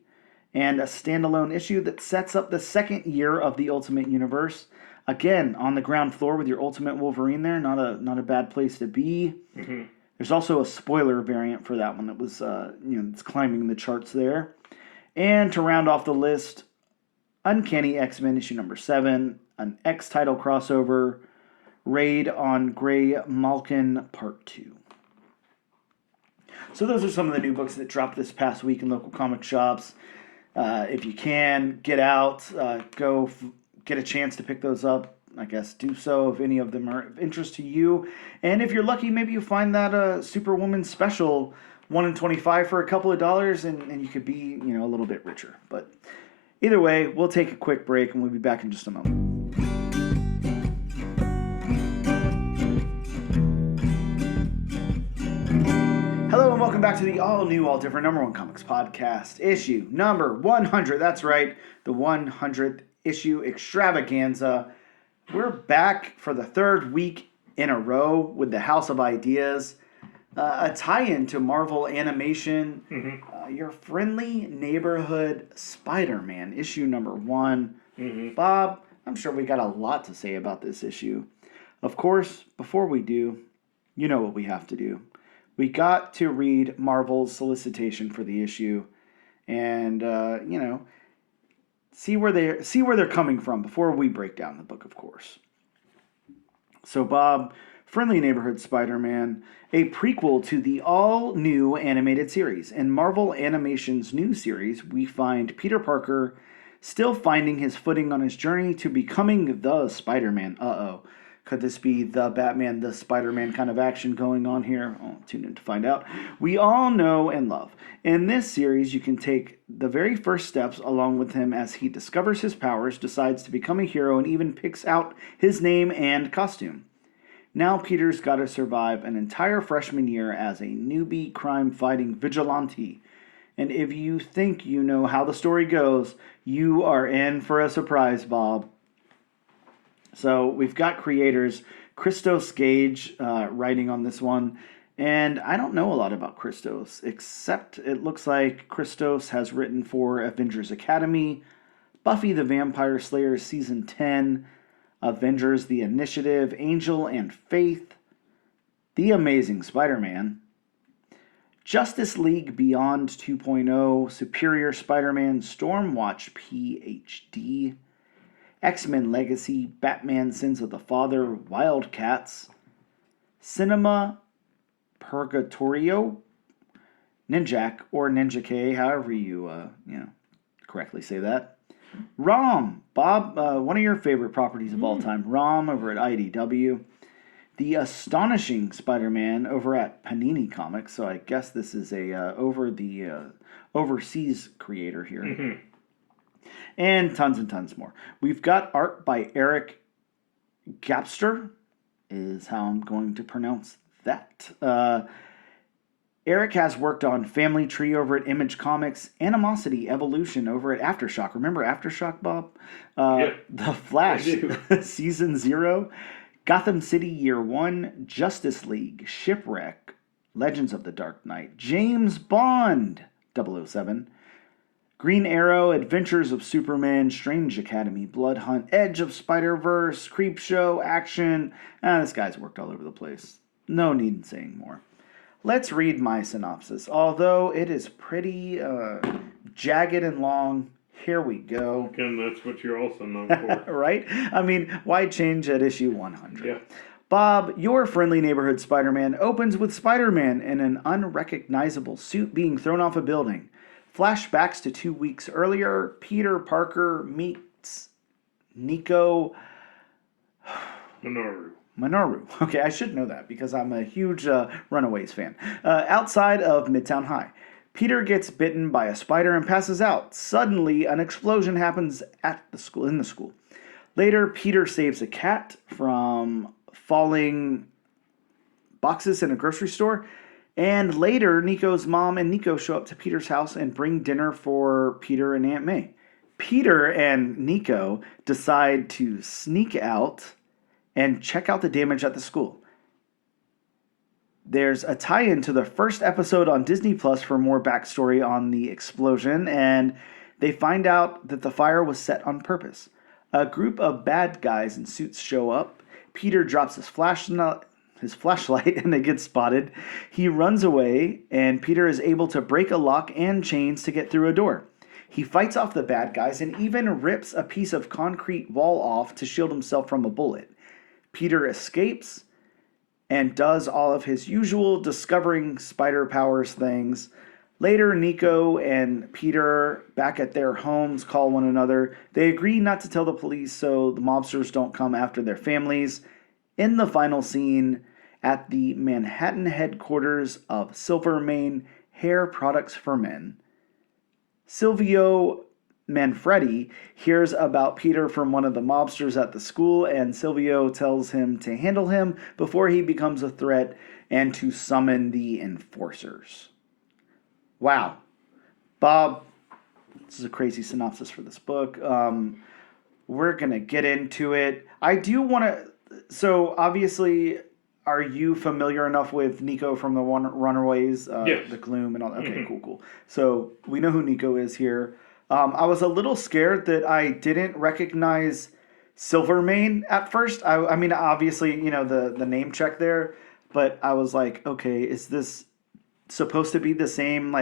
and a standalone issue that sets up the second year of the Ultimate Universe. Again, on the ground floor with your Ultimate Wolverine there, not a bad place to be. Mm-hmm. There's also a spoiler variant for that one that was, it's climbing the charts there. And to round off the list, Uncanny X-Men issue number 7, an X-title crossover, Raid on Grey Malkin Part 2. So those are some of the new books that dropped this past week in local comic shops. If you can, get out, get a chance to pick those up. I guess do so if any of them are of interest to you. And if you're lucky, maybe you find that Superwoman special 1 in 25 for a couple of dollars, and you could be, a little bit richer. But either way, we'll take a quick break, and we'll be back in just a moment. Hello, and welcome back to the all-new, all-different number one comics podcast, issue number 100. That's right, the 100th issue extravaganza. We're back for the third week in a row with the House of Ideas, a tie-in to Marvel Animation, your friendly neighborhood Spider-Man, issue number 1. Bob, I'm sure we got a lot to say about this issue. Of course, before we do, you know what we have to do. We got to read Marvel's solicitation for the issue, and see where they're coming from before we break down the book, of course. So, Bob, Friendly Neighborhood Spider-Man, a prequel to the all-new animated series. In Marvel Animation's new series, we find Peter Parker still finding his footing on his journey to becoming the Spider-Man. Could this be the Batman, the Spider-Man kind of action going on here? I'll tune in to find out. We all know and love. In this series, you can take the very first steps along with him as he discovers his powers, decides to become a hero, and even picks out his name and costume. Now Peter's got to survive an entire freshman year as a newbie crime-fighting vigilante. And if you think you know how the story goes, you are in for a surprise, Bob. So we've got creators Christos Gage writing on this one, and I don't know a lot about Christos, except it looks like Christos has written for Avengers Academy, Buffy the Vampire Slayer Season 10, Avengers The Initiative, Angel and Faith, The Amazing Spider-Man, Justice League Beyond 2.0, Superior Spider-Man, Stormwatch PhD, X-Men Legacy, Batman Sins of the Father, Wildcats, Cinema Purgatorio, Ninjak, or Ninja K, however you correctly say that. ROM, Bob, one of your favorite properties of all time. ROM over at IDW. The Astonishing Spider-Man over at Panini Comics. So I guess this is a overseas creator here. And tons more. We've got art by Eric Gapster, is how I'm going to pronounce that. Eric has worked on Family Tree over at Image Comics, Animosity Evolution over at Aftershock. Remember Aftershock, Bob? Yeah, The Flash, Season 0, Gotham City Year 1, Justice League, Shipwreck, Legends of the Dark Knight, James Bond, 007, Green Arrow, Adventures of Superman, Strange Academy, Blood Hunt, Edge of Spider-Verse, Creepshow, Action. This guy's worked all over the place. No need in saying more. Let's read my synopsis. Although it is pretty jagged and long, here we go. Again, that's what you're also known for. Right? I mean, why change at issue 100? Yeah. Bob, your friendly neighborhood Spider-Man opens with Spider-Man in an unrecognizable suit being thrown off a building. Flashbacks to 2 weeks earlier, Peter Parker meets Nico Minoru. Minoru. Okay, I should know that because I'm a huge Runaways fan. Outside of Midtown High, Peter gets bitten by a spider and passes out. Suddenly, an explosion happens at the school. In the school. Later, Peter saves a cat from falling boxes in a grocery store. And later, Nico's mom and Nico show up to Peter's house and bring dinner for Peter and Aunt May. Peter and Nico decide to sneak out and check out the damage at the school. There's a tie-in to the first episode on Disney Plus for more backstory on the explosion, and they find out that the fire was set on purpose. A group of bad guys in suits show up. Peter drops his flashlight and they get spotted. He runs away, and Peter is able to break a lock and chains to get through a door. He fights off the bad guys and even rips a piece of concrete wall off to shield himself from a bullet. Peter escapes and does all of his usual discovering spider powers things. Later, Nico and Peter, back at their homes, call one another. They agree not to tell the police so the mobsters don't come after their families. In the final scene, at the Manhattan headquarters of Silvermane Hair Products for Men, Silvio Manfredi hears about Peter from one of the mobsters at the school, and Silvio tells him to handle him before he becomes a threat and to summon the enforcers. Wow. Bob, this is a crazy synopsis for this book. We're going to get into it. I do want to... So, obviously, are you familiar enough with Nico from the Runaways? Yes. The Gloom and all that? Okay, cool. So, we know who Nico is here. I was a little scared that I didn't recognize Silvermane at first. I mean, obviously, the name check there, but I was like, okay, is this supposed to be the same,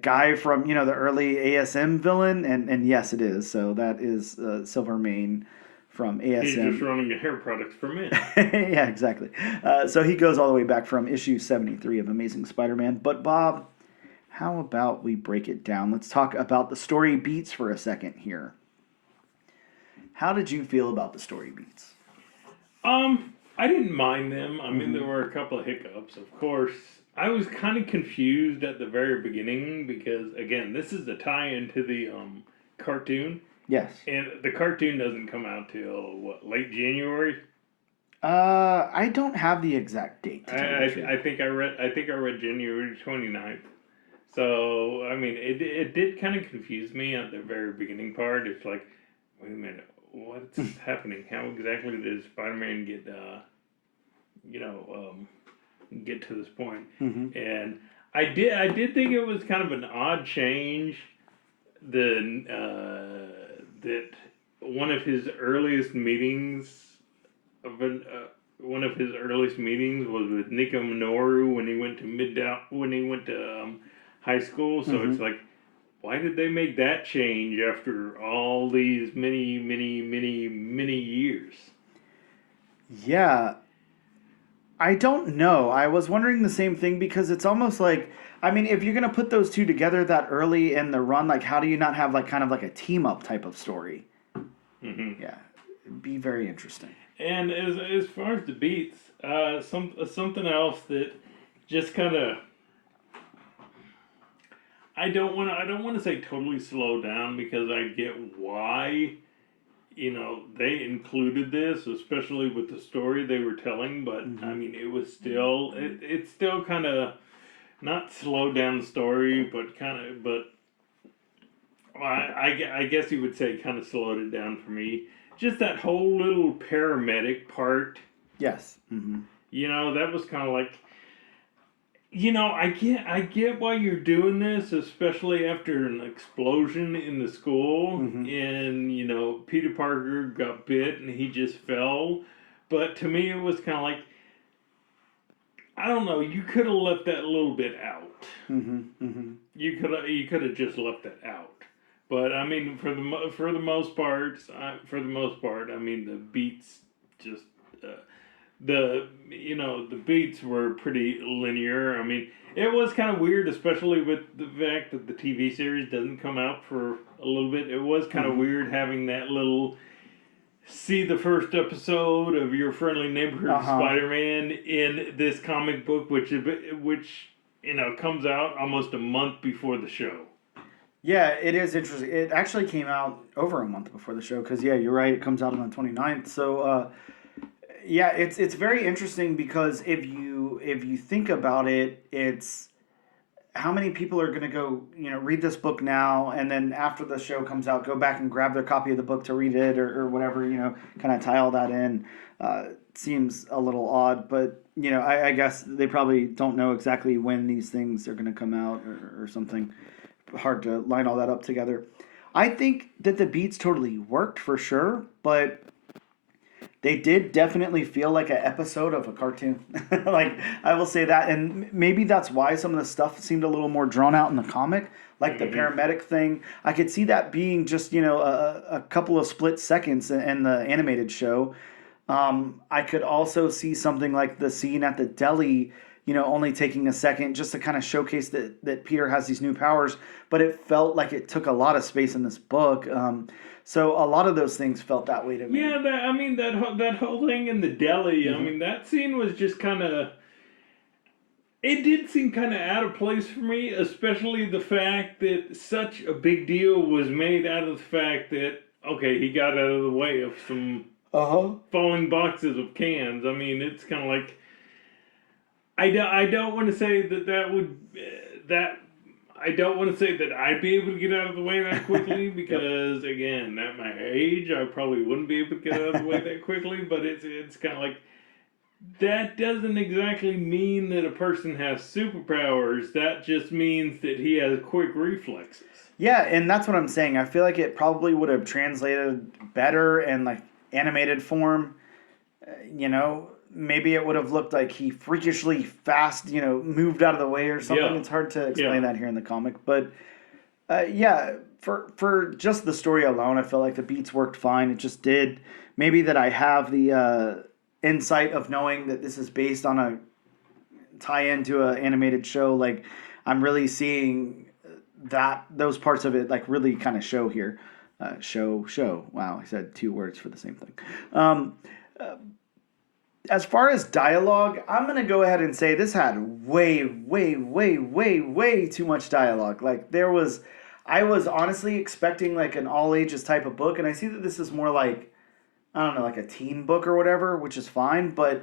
guy from, the early ASM villain? And yes, it is. So that is Silvermane from ASM. He's just running hair products for men. Yeah, exactly. So he goes all the way back from issue 73 of Amazing Spider-Man. But Bob, how about we break it down? Let's talk about the story beats for a second here. How did you feel about the story beats? I didn't mind them. I mean, there were a couple of hiccups, of course. I was kind of confused at the very beginning because, again, this is the tie-in to the cartoon. Yes. And the cartoon doesn't come out till, late January? I don't have the exact date. I think I read January 29th. So, I mean, it did kind of confuse me at the very beginning part. It's like, wait a minute, what's happening? How exactly did Spider-Man get to this point? Mm-hmm. And I did think it was kind of an odd change. That one of his earliest meetings was with Nico Minoru when he went to high school. So it's like, why did they make that change after all these many years? Yeah, I don't know. I was wondering the same thing because it's almost like, I mean, if you're going to put those two together that early in the run, how do you not have kind of like a team up type of story? Mm-hmm. Yeah, it'd be very interesting. And as far as the beats, something else that just kind of, I don't want to say totally slow down because I get why, they included this, especially with the story they were telling. But I mean, it was still it's still kind of not slow down the story, but I guess you would say kind of slowed it down for me. Just that whole little paramedic part. Yes. Mm-hmm. That was kind of like, I get why you're doing this, especially after an explosion in the school, and Peter Parker got bit and he just fell. But to me, it was kind of like, I don't know. You could have left that a little bit out. You could have just left that out. But I mean, for the most part, I mean, the beats just the beats were pretty linear. I mean, it was kind of weird, especially with the fact that the TV series doesn't come out for a little bit. It was kind of weird having that little see the first episode of Your Friendly Neighborhood Spider-Man in this comic book, which comes out almost a month before the show. Yeah, it is interesting. It actually came out over a month before the show because, yeah, you're right. It comes out on the 29th. So, yeah, it's very interesting because if you think about it, it's how many people are going to go, read this book now, and then after the show comes out, go back and grab their copy of the book to read it or whatever, kind of tie all that in. Seems a little odd, but, I guess they probably don't know exactly when these things are going to come out or something. Hard to line all that up together. I think that the beats totally worked for sure, but they did definitely feel like an episode of a cartoon. Like, I will say that, and maybe that's why some of the stuff seemed a little more drawn out in the comic, like the paramedic thing. I could see that being just a couple of split seconds in the animated show. I could also see something like the scene at the deli, only taking a second just to kind of showcase that Peter has these new powers, but it felt like it took a lot of space in this book. So a lot of those things felt that way to me. Yeah, that whole thing in the deli. I mean, that scene was just kind of. It did seem kind of out of place for me, especially the fact that such a big deal was made out of the fact that he got out of the way of some falling boxes of cans. I mean, it's kind of like. I don't want to say that I don't want to say that I'd be able to get out of the way that quickly because again, at my age, I probably wouldn't be able to get out of the way that quickly. But it's kind of like that doesn't exactly mean that a person has superpowers. That just means that he has quick reflexes. Yeah, and that's what I'm saying. I feel like it probably would have translated better in like animated form. Maybe it would have looked like he freakishly fast, moved out of the way or something. Yeah. It's hard to explain that here in the comic. But, yeah, for just the story alone, I felt like the beats worked fine. It just did. Maybe that I have the insight of knowing that this is based on a tie-in to an animated show. Like, I'm really seeing those parts of it, like, really kind of show here. Show. Wow, I said two words for the same thing. As far as dialogue, I'm going to go ahead and say this had way too much dialogue. Like, I was honestly expecting like an all ages type of book, and I see that this is more like, I don't know, like a teen book or whatever, which is fine. But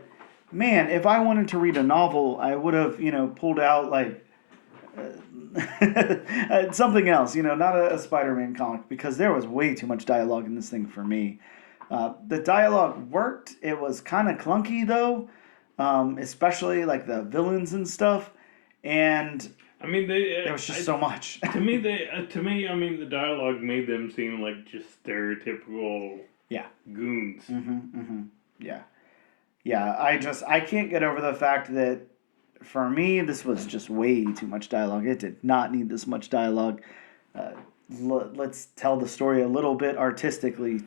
man, if I wanted to read a novel, I would have, pulled out like something else, not a Spider-Man comic, because there was way too much dialogue in this thing for me. The dialogue worked. It was kind of clunky though, especially like the villains and stuff. And I mean, there was just so much. to me, I mean, the dialogue made them seem like just stereotypical goons. Yeah. I can't get over the fact that for me this was just way too much dialogue. It did not need this much dialogue. Let's tell the story a little bit artistically.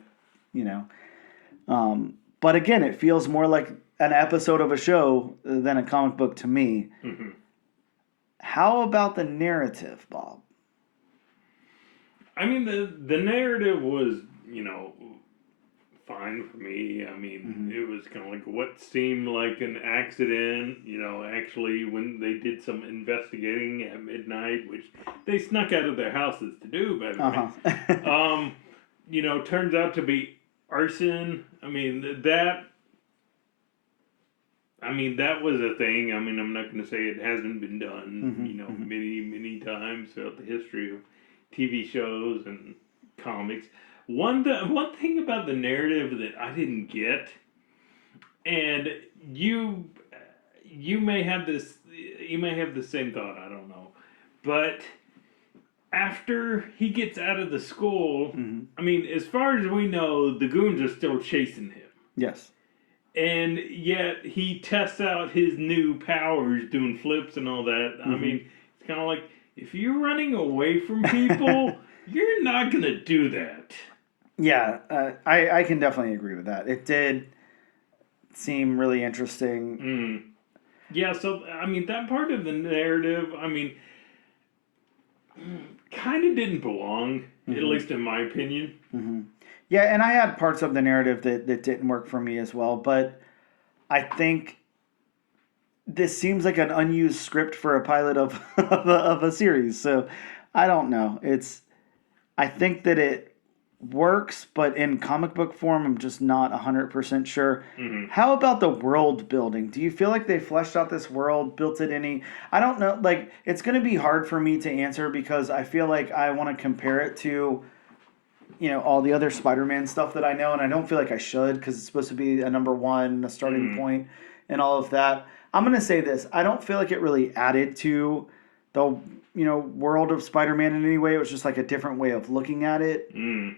But again, it feels more like an episode of a show than a comic book to me. Mm-hmm. How about the narrative, Bob? I mean, the narrative was, fine for me. I mean, It was kind of like what seemed like an accident, actually when they did some investigating at midnight, which they snuck out of their houses to do, by the way. Turns out to be arson. I mean, that was a thing. I mean, I'm not going to say it hasn't been done, many times throughout the history of TV shows and comics. One thing about the narrative that I didn't get, and you may have the same thought, I don't know, but after he gets out of the school, I mean, as far as we know, the goons are still chasing him. Yes. And yet he tests out his new powers doing flips and all that. I mean, it's kind of like, if you're running away from people, you're not going to do that. Yeah, I can definitely agree with that. It did seem really interesting. Yeah, so, I mean, that part of the narrative, I mean, kind of didn't belong, at least in my opinion. Yeah, and I had parts of the narrative that didn't work for me as well, but I think this seems like an unused script for a pilot of of a series. So I don't know. I think that it works, but in comic book form, I'm just not 100% sure. Hmm. How about the world building? Do you feel like they fleshed out this world, built it any? I don't know. Like, it's going to be hard for me to answer because I feel like I want to compare it to, all the other Spider-Man stuff that I know, and I don't feel like I should because it's supposed to be a number one, a starting Hmm. point, and all of that. I'm going to say this. I don't feel like it really added to the, world of Spider-Man in any way. It was just like a different way of looking at it, Mm.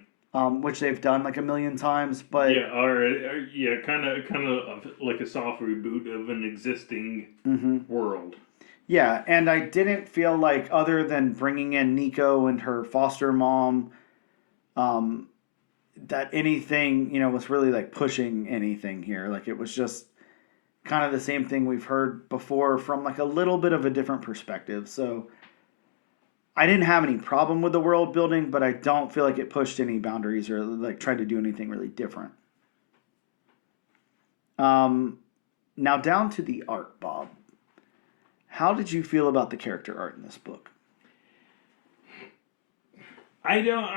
which they've done like a million times. But Yeah, yeah, kind of like a soft reboot of an existing mhm. world. Yeah, and I didn't feel like other than bringing in Nico and her foster mom, um, that anything was really like pushing anything here. Like it was just kind of the same thing we've heard before from like a little bit of a different perspective. So I didn't have any problem with the world building, but I don't feel like it pushed any boundaries or like tried to do anything really different. Um, Now down to the art, Bob. How did you feel about the character art in this book? I don't.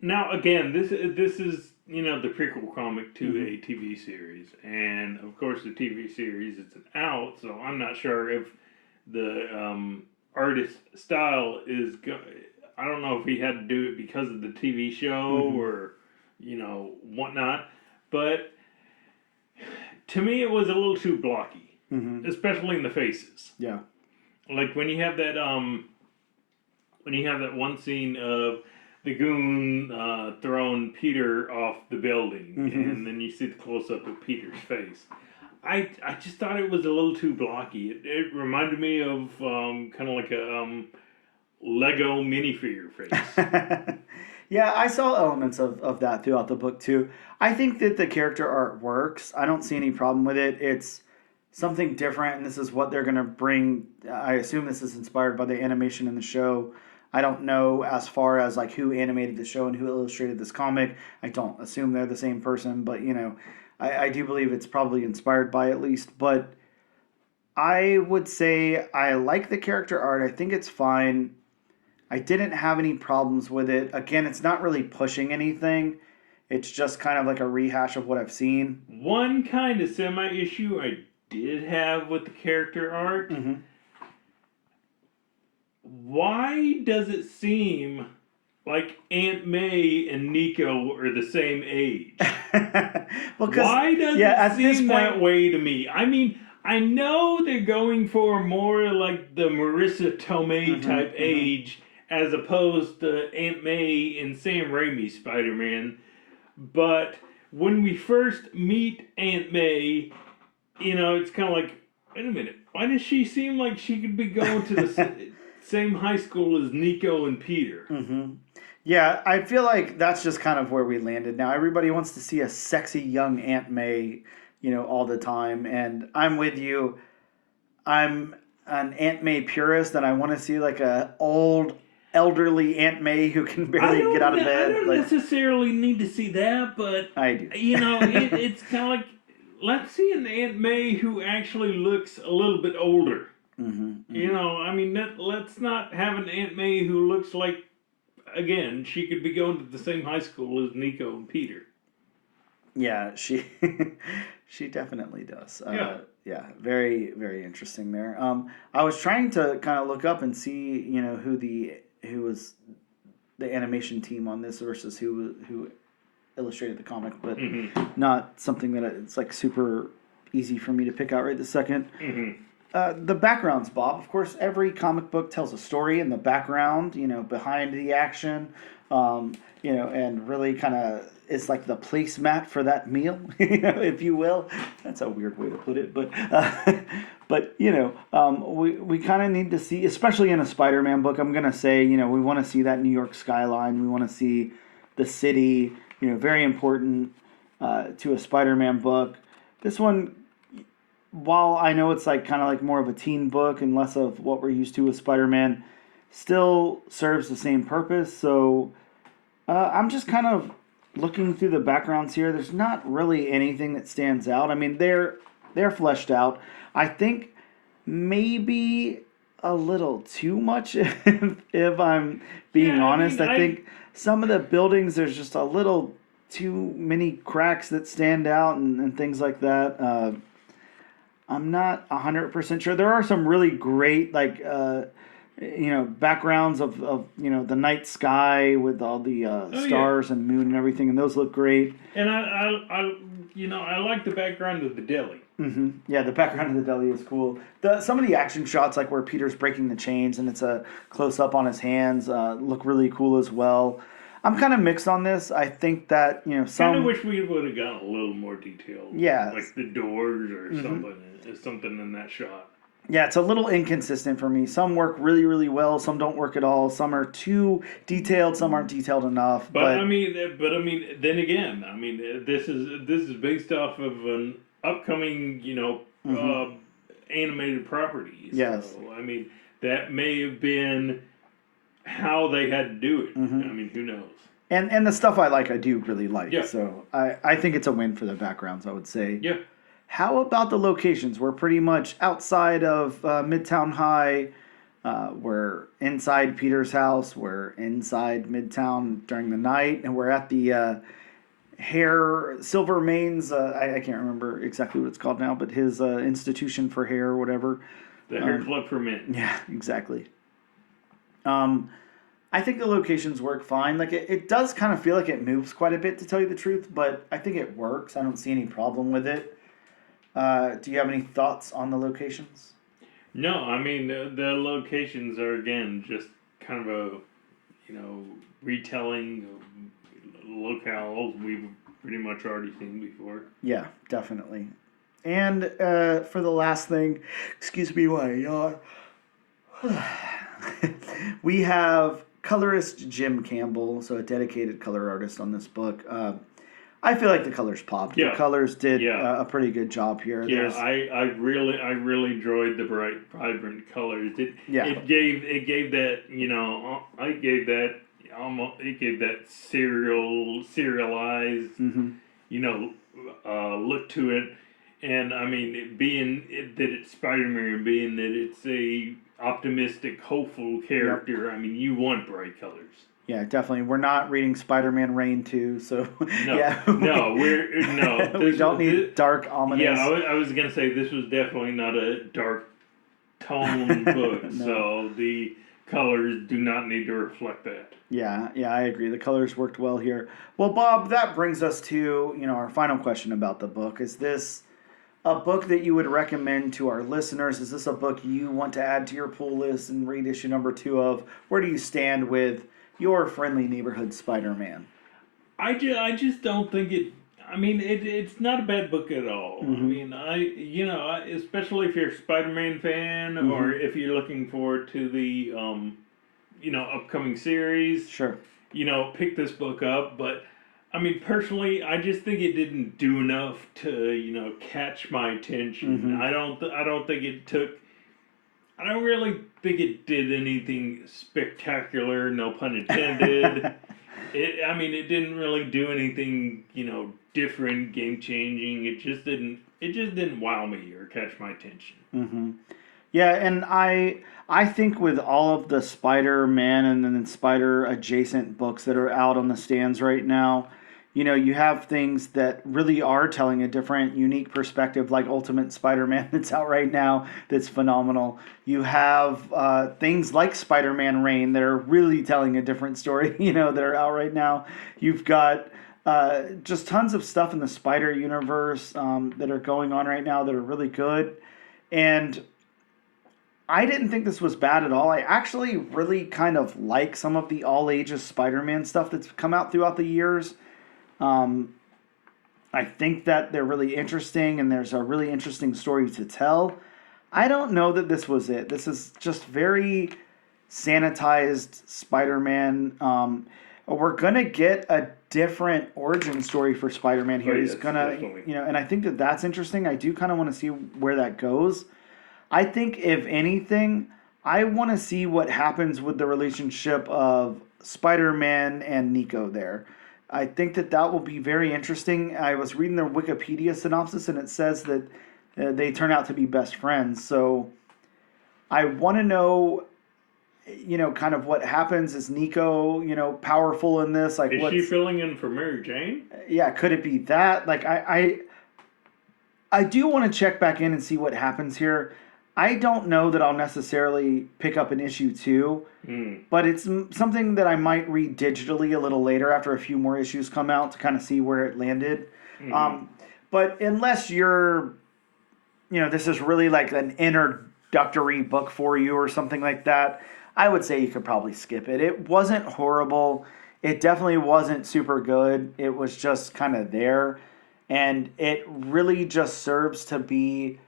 Now again, this is the prequel comic to Mhm. a TV series, and of course the TV series isn't out, so I'm not sure if the artist style is. I don't know if he had to do it because of the TV show Mhm. or whatnot, but to me it was a little too blocky, Mhm. especially in the faces. Yeah. Like when you have that one scene of the goon throwing Peter off the building, Mhm. and then you see the close up of Peter's face. I just thought it was a little too blocky. It reminded me of kind of like a Lego minifigure face. Yeah, I saw elements of that throughout the book too. I think that the character art works. I don't see any problem with it. It's something different, and this is what they're going to bring. I assume this is inspired by the animation in the show. I don't know as far as like who animated the show and who illustrated this comic. I don't assume they're the same person, but I do believe it's probably inspired by at least. But I would say I like the character art. I think it's fine. I didn't have any problems with it. Again, it's not really pushing anything. It's just kind of like a rehash of what I've seen. One kind of semi issue I did have with the character art. Mm-hmm. Why does it seem like Aunt May and Nico are the same age? Because Why does yeah, it at this seem point, that way to me? I mean, I know they're going for more like the Marissa Tomei mm-hmm, type mm-hmm. age as opposed to Aunt May and Sam Raimi's Spider Man, but when we first meet Aunt May, it's kind of like, wait a minute, why does she seem like she could be going to the same high school as Nico and Peter? Mm-hmm. Yeah, I feel like that's just kind of where we landed now. Everybody wants to see a sexy young Aunt May, all the time, and I'm with you. I'm an Aunt May purist, and I want to see like a old, elderly Aunt May who can barely get out of I bed. don't Like necessarily need to see that, but I do. it's kind of like, let's see an Aunt May who actually looks a little bit older. Mm-hmm, mm-hmm. I mean, let's not have an Aunt May who looks like, again, she could be going to the same high school as Nico and Peter. Yeah, she she definitely does. Yeah. Yeah, very very interesting there. I was trying to kind of look up and see who was the animation team on this versus who illustrated the comic, but Mm-hmm. not something that it's like super easy for me to pick out right this second. Mm-hmm. The backgrounds, Bob. Of course, every comic book tells a story in the background, behind the action, and really kind of is like the placemat for that meal, if you will. That's a weird way to put it, but we kind of need to see, especially in a Spider-Man book. I'm gonna say, we want to see that New York skyline. We want to see the city. Very important to a Spider-Man book. This one, while I know it's like kind of like more of a teen book and less of what we're used to with Spider-Man, still serves the same purpose. So I'm just kind of looking through the backgrounds here, there's not really anything that stands out. I mean, they're fleshed out. I think maybe a little too much if I'm being Yeah, I honest. mean, I think some of the buildings there's just a little too many cracks that stand out and things like that. I'm not 100% sure. There are some really great backgrounds of the night sky with all the oh yeah, stars and moon and everything, and those look great. and I like the background of the deli. Yeah, the background of the deli is cool. Some of the action shots, like where Peter's breaking the chains and it's a close up on his hands, look really cool as well. I'm kind of mixed on this. I think that Kind of some wish we would have gotten a little more detail. Yeah. Like the doors or something in that shot. Yeah, it's a little inconsistent for me. Some work really, really well. Some don't work at all. Some are too detailed. Some aren't detailed enough. But I mean, then again, I mean, this is based off of an upcoming, animated property. Yes. So, I mean, that may have been how they had to do it. Mm-hmm. I mean, who knows? And the stuff I like, I do really like. Yeah. So I think it's a win for the backgrounds, I would say. Yeah. How about the locations? We're pretty much outside of Midtown High. We're inside Peter's house. We're inside Midtown during the night. And we're at the hair, Silver Main's, I can't remember exactly what it's called now, but his institution for hair or whatever. The hair club for men. Yeah, exactly. I think the locations work fine. Like it does kind of feel like it moves quite a bit, to tell you the truth, but I think it works. I don't see any problem with it. Do you have any thoughts on the locations? No, I mean the locations are again just kind of a retelling of locales we've pretty much already seen before. Yeah, definitely. And for the last thing, excuse me while I yawn. We have colorist Jim Campbell, so a dedicated color artist on this book. I feel like the colors popped. Yeah. The colors did Yeah. a pretty good job here. Yeah, I really enjoyed the bright, vibrant colors. It gave that it gave that serialized look to it, and I mean that it's Spider-Man, being that it's a optimistic, hopeful character. Yep. I mean, you want bright colors. Yeah, definitely. We're not reading Spider-Man Reign 2, so no, yeah. We don't need dark, ominous. Yeah, I was gonna say this was definitely not a dark tone book, No. So the colors do not need to reflect that. Yeah, I agree. The colors worked well here. Well, Bob, that brings us to our final question about the book. Is this a book that you would recommend to our listeners? Is this a book you want to add to your pull list and read issue number 2 of? Where do you stand with your friendly neighborhood Spider-Man? I just don't think it. I mean, it's not a bad book at all. Mm-hmm. I mean, especially if you're a Spider-Man fan, Mm-hmm. or if you're looking forward to the upcoming series. Sure. Pick this book up. But I mean, personally, I just think it didn't do enough to catch my attention. Mm-hmm. I don't think it took. I don't really think it did anything spectacular, no pun intended. It didn't really do anything, different, game changing. It just didn't wow me or catch my attention. Mm-hmm. Yeah, and I think with all of the Spider-Man and then Spider adjacent books that are out on the stands right now, you have things that really are telling a different, unique perspective, like Ultimate Spider-Man that's out right now, that's phenomenal. You have things like Spider-Man Reign that are really telling a different story, that are out right now. You've got just tons of stuff in the Spider universe that are going on right now that are really good. And I didn't think this was bad at all. I actually really kind of like some of the all-ages Spider-Man stuff that's come out throughout the years. I think that they're really interesting, and there's a really interesting story to tell. I don't know that this was it. This is just very sanitized Spider-Man. We're gonna get a different origin story for Spider-Man here. He's gonna, definitely. and I think that that's interesting. I do kind of want to see where that goes. I think, if anything, I want to see what happens with the relationship of Spider-Man and Nico there. I think that will be very interesting. I was reading their Wikipedia synopsis, and it says that they turn out to be best friends. So I want to know, kind of what happens. Is Nico, powerful in this? Like, Is she filling in for Mary Jane? Yeah, could it be that? Like, I do want to check back in and see what happens here. I don't know that I'll necessarily pick up an issue 2, but it's something that I might read digitally a little later after a few more issues come out to kind of see where it landed. But unless you're, this is really like an introductory book for you or something like that, I would say you could probably skip it. It wasn't horrible. It definitely wasn't super good. It was just kind of there. And it really just serves to be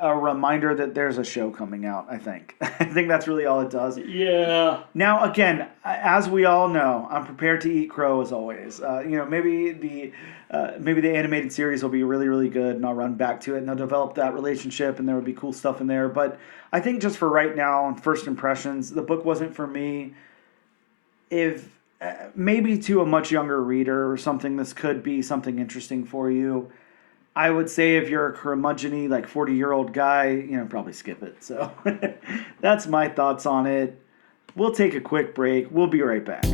a reminder that there's a show coming out, I think. I think that's really all it does. Yeah. Now, again, as we all know, I'm prepared to eat crow as always. Maybe the animated series will be really, really good, and I'll run back to it, and they'll develop that relationship, and there will be cool stuff in there. But I think just for right now, on first impressions, the book wasn't for me. If maybe to a much younger reader or something, this could be something interesting for you. I would say if you're a curmudgeon-y, like 40-year-old guy, probably skip it. So that's my thoughts on it. We'll take a quick break. We'll be right back.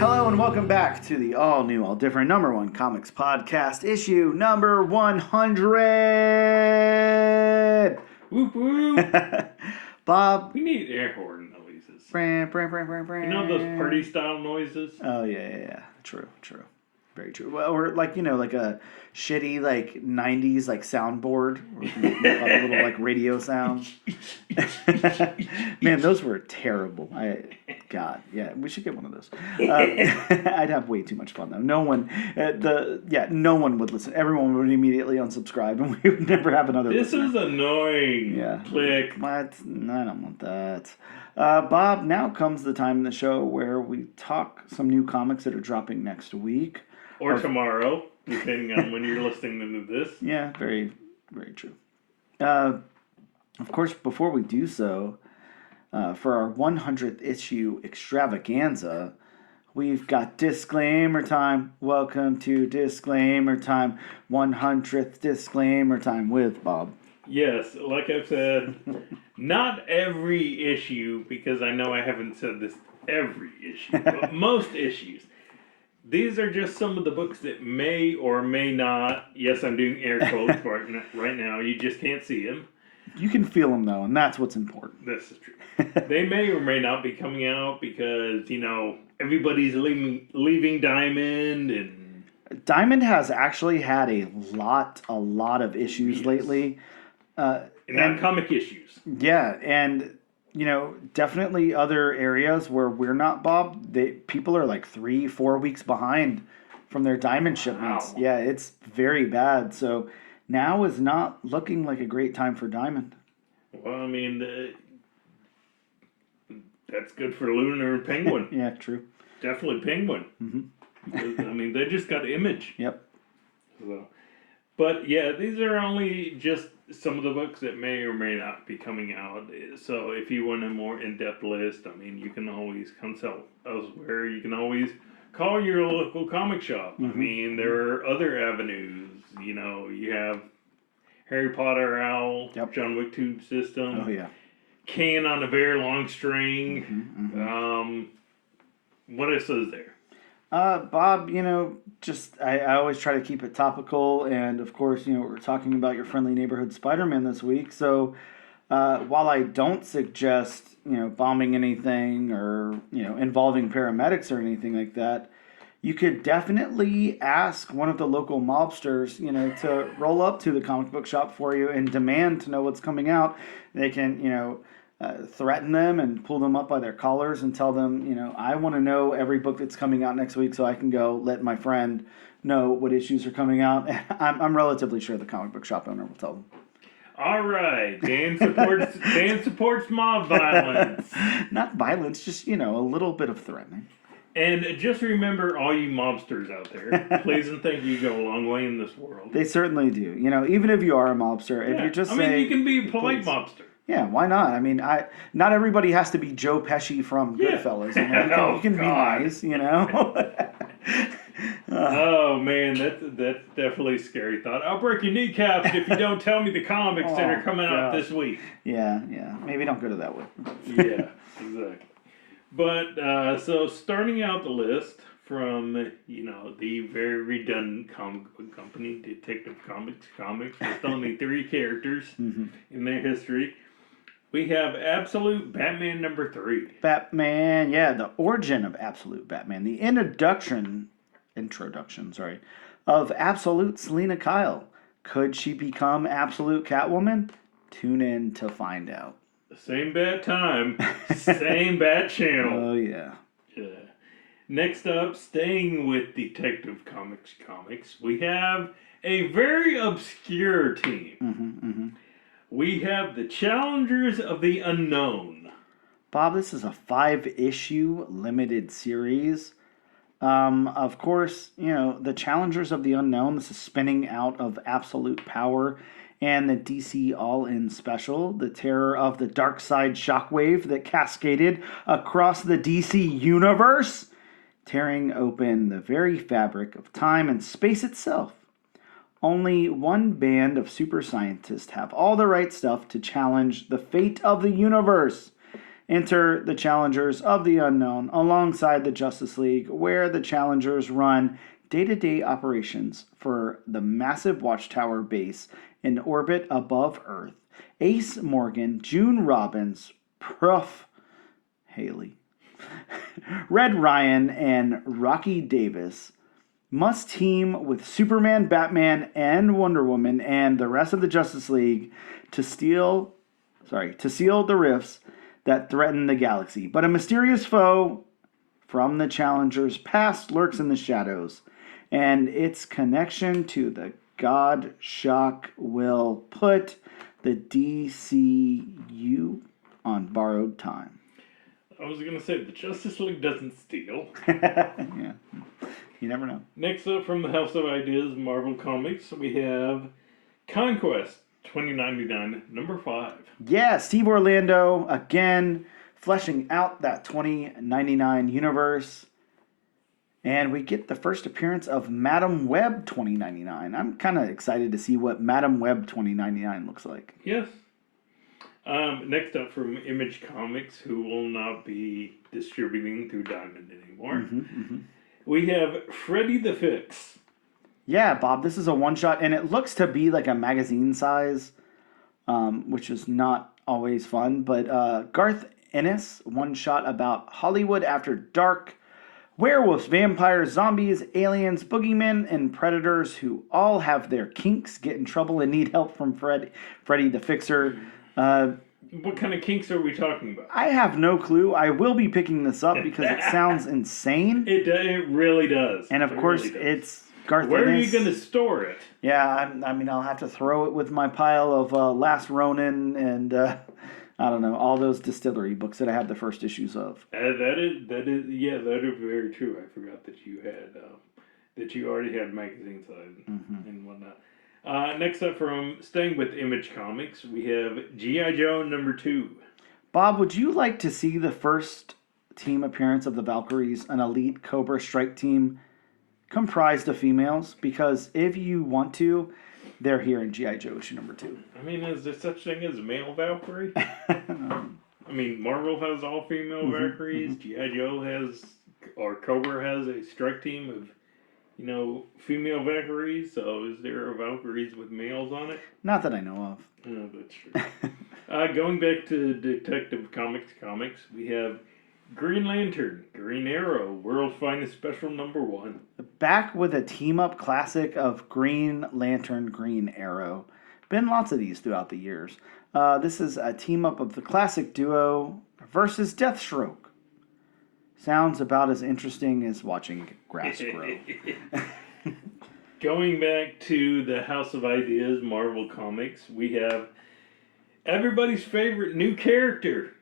Hello and welcome back to the all-new, all-different #1 comics podcast, issue number 100. Whoop whoop. Bob. We need air horn noises. Those party style noises? Oh, yeah. True. Very true. Well, or like a shitty 90s soundboard, or a little radio sounds. Man, those were terrible. God, yeah, we should get one of those. I'd have way too much fun though. No one would listen. Everyone would immediately unsubscribe, and we would never have another. This listener. is annoying. Yeah. Click. What? No, I don't want that. Bob, now comes the time in the show where we talk some new comics that are dropping next week. Or tomorrow, depending on when you're listening to this. Yeah, very, very true. Of course, before we do so, for our 100th issue extravaganza, we've got disclaimer time. Welcome to disclaimer time. 100th disclaimer time with Bob. Yes, like I've said, not every issue, because I know I haven't said this every issue, but most issues. These are just some of the books that may or may not, yes, I'm doing air quotes right now, you just can't see them. You can feel them, though, and that's what's important. This is true. They may or may not be coming out because, everybody's leaving Diamond, and Diamond has actually had a lot of issues lately. And comic issues. Yeah, and... definitely other areas where we're not, Bob, people are 3-4 weeks behind from their Diamond shipments. Wow. Yeah, it's very bad. So now is not looking like a great time for Diamond. Well, I mean, that's good for Lunar and Penguin. Yeah, true. Definitely Penguin. Mm-hmm. I mean, they just got Image. Yep. So, but yeah, these are only just some of the books that may or may not be coming out. So if you want a more in-depth list, I mean, you can always consult elsewhere. You can always call your local comic shop. Mm-hmm. I mean, there are other avenues. You have Harry Potter Owl, Yep. John Wick Tube System. Oh, yeah. Can on a very long string. Mm-hmm. What else is there? Bob, I always try to keep it topical, and of course, we're talking about your friendly neighborhood Spider-Man this week, so while I don't suggest, bombing anything or, involving paramedics or anything like that, you could definitely ask one of the local mobsters, to roll up to the comic book shop for you and demand to know what's coming out. They can, threaten them and pull them up by their collars and tell them, I want to know every book that's coming out next week so I can go let my friend know what issues are coming out. I'm relatively sure the comic book shop owner will tell them. All right, Dan supports mob violence. Not violence, just, a little bit of threatening. And just remember, all you mobsters out there, please and thank you go a long way in this world. They certainly do. Even if you are a mobster, if you just say... you can be a polite mobster. Yeah, why not? I mean, not everybody has to be Joe Pesci from Yeah. Goodfellas. You know, you can be God. nice. You know. Oh man, that's definitely a scary thought. I'll break your kneecaps if you don't tell me the comics that are Oh, coming out God. this week. Yeah, yeah. Maybe don't go to that one. Yeah, exactly. But so starting out the list from the very redundant comic book company, Detective Comics, with only 3 characters in their history, we have Absolute Batman #3. Batman, yeah, the origin of Absolute Batman, the introduction, sorry, of Absolute Selena Kyle. Could she become Absolute Catwoman? Tune in to find out. Same bat time, same bat channel. Oh yeah. Yeah. Next up, staying with Detective Comics, we have a very obscure team. We have the Challengers of the Unknown. Bob, this is a 5-issue limited series. Of course, the Challengers of the Unknown. This is spinning out of Absolute Power and the DC All-In Special, the terror of the Dark Side Shockwave that cascaded across the DC universe, tearing open the very fabric of time and space itself. Only one band of super scientists have all the right stuff to challenge the fate of the universe. Enter the Challengers of the Unknown alongside the Justice League, where the Challengers run day-to-day operations for the massive Watchtower base in orbit above Earth. Ace Morgan, June Robbins, Prof. Haley, Red Ryan, and Rocky Davis must team with Superman, Batman, and Wonder Woman and the rest of the Justice League to seal the rifts that threaten the galaxy. But a mysterious foe from the Challengers' past lurks in the shadows, and its connection to the God Shock will put the DCU on borrowed time. I was going to say, the Justice League doesn't steal. Yeah. You never know. Next up from the House of Ideas, Marvel Comics, we have Conquest 2099, #5. Yeah, Steve Orlando, again, fleshing out that 2099 universe. And we get the first appearance of Madam Web 2099. I'm kind of excited to see what Madam Web 2099 looks like. Yes. Next up from Image Comics, who will not be distributing through Diamond anymore. We have Freddy the Fix. Yeah, Bob, this is a one-shot, and it looks to be like a magazine size, which is not always fun. But Garth Ennis, one-shot about Hollywood after dark, werewolves, vampires, zombies, aliens, boogeymen, and predators who all have their kinks, get in trouble, and need help from Freddy the Fixer. What kind of kinks are we talking about? I have no clue. I will be picking this up because it sounds insane. It really does. And of course, it's Garth Where Ennis. are you going to store it? Yeah, I mean, I'll have to throw it with my pile of Last Ronin and I don't know, all those distillery books that I have the first issues of. That is very true. I forgot that you had that you already had magazine size and whatnot. Next up, from staying with Image Comics, we have G.I. Joe #2. Bob, would you like to see the first team appearance of the Valkyries, an elite Cobra strike team comprised of females? Because if you want to, they're here in G.I. Joe issue #2. I mean, is there such thing as a male Valkyrie? I mean, Marvel has all female Valkyries. G.I. Joe has, or Cobra has a strike team of, female Valkyries. So is there a Valkyries with males on it? Not that I know of. Oh, that's true. Going back to Detective Comics, we have Green Lantern, Green Arrow, World's Finest Special #1. Back with a team-up classic of Green Lantern, Green Arrow. Been lots of these throughout the years. This is a team-up of the classic duo versus Deathstroke. Sounds about as interesting as watching grass grow. Going back to the House of Ideas, Marvel Comics, we have everybody's favorite new character,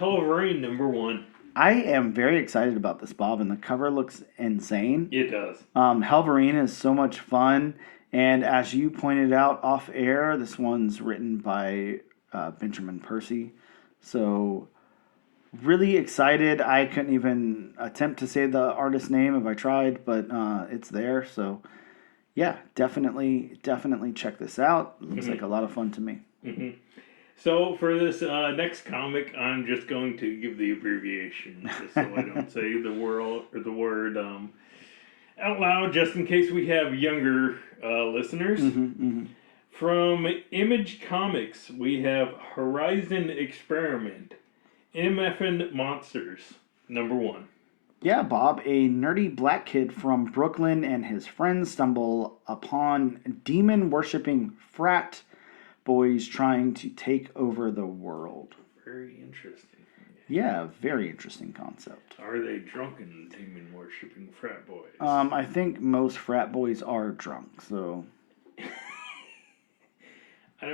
Wolverine #1. I am very excited about this, Bob, and the cover looks insane. It does. Wolverine is so much fun, and as you pointed out off air, this one's written by Benjamin Percy. So really excited. I couldn't even attempt to say the artist's name if I tried, but it's there. So yeah, definitely check this out. Looks like a lot of fun to me. Mm-hmm. So for this next comic, I'm just going to give the abbreviation, just so I don't say the word out loud, just in case we have younger listeners. From Image Comics, we have Horizon Experiment, MFN Monsters, #1. Yeah, Bob, a nerdy black kid from Brooklyn and his friends stumble upon demon-worshipping frat boys trying to take over the world. Very interesting. Yeah, very interesting concept. Are they drunken demon-worshipping frat boys? I think most frat boys are drunk, so... I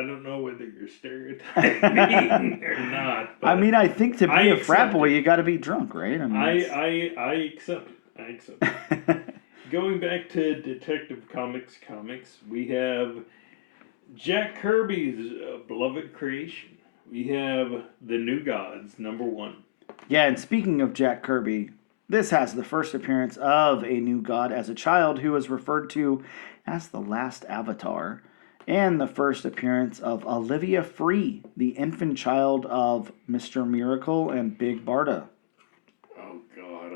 don't know whether you're stereotyping or not. I mean, I think to be a frat boy, it. you got to be drunk, right? I mean, I accept it. I accept it. Going back to Detective Comics, we have Jack Kirby's beloved creation. We have The New Gods, #1. Yeah, and speaking of Jack Kirby, this has the first appearance of a new god as a child who was referred to as the last Avatar, and the first appearance of Olivia Free, the infant child of Mr. Miracle and Big Barda. Oh God!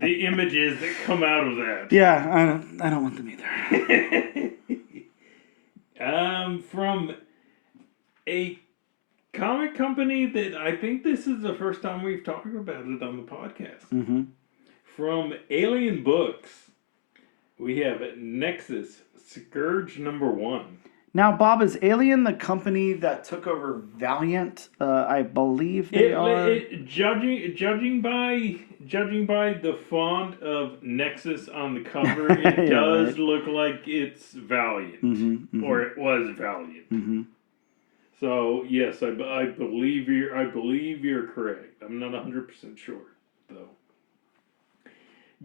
The images that come out of that. Yeah, I don't want them either. From a comic company that I think this is the first time we've talked about it on the podcast. Mm-hmm. From Alien Books, we have Nexus Scourge #1. Now, Bob, is Alien the company that took over Valiant? I believe they are. Judging by the font of Nexus on the cover, it Yeah, does right. look like it's Valiant, or it was Valiant. Mm-hmm. So yes, I believe you're correct. I'm not 100% sure though.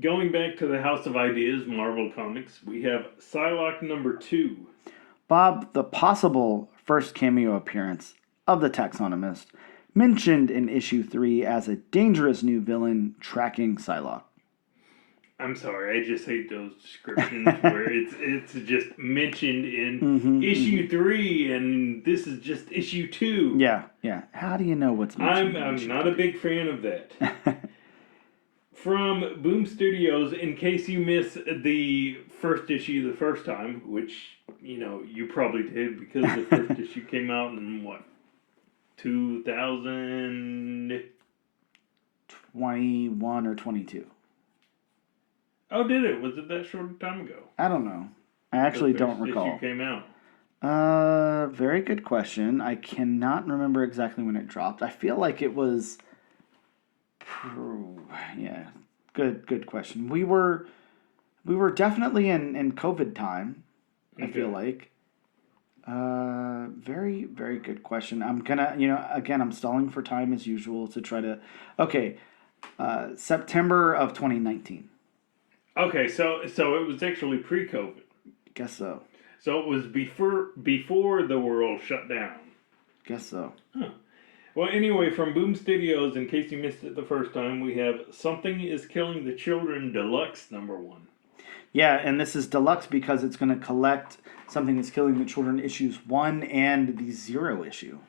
Going back to the House of Ideas, Marvel Comics, we have Psylocke #2. Bob, the possible first cameo appearance of the Taxonomist, mentioned in issue 3 as a dangerous new villain tracking Psylocke. I'm sorry, I just hate those descriptions where it's just mentioned in issue 3 and this is just issue 2. Yeah. How do you know what's mentioned? I'm not a big fan of that. From Boom Studios, in case you missed the first issue the first time, which, you probably did because the first issue came out in, 2000... 21 or 22. Oh, did it? Was it that short a time ago? I don't know. I actually don't recall. Issue came out. Very good question. I cannot remember exactly when it dropped. I feel like it was... Yeah, good question. We were definitely in COVID time. I feel like. Very, very good question. I'm gonna, again, I'm stalling for time as usual to try to. Okay, September of 2019. Okay, so it was actually pre-COVID. Guess so. So it was before the world shut down. Guess so. Huh. Well, anyway, from Boom Studios, in case you missed it the first time, we have Something is Killing the Children Deluxe #1. Yeah, and this is deluxe because it's going to collect Something is Killing the Children issues 1 and the 0 issue.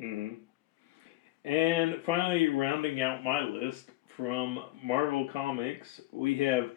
Mm-hmm. And finally, rounding out my list, from Marvel Comics, we have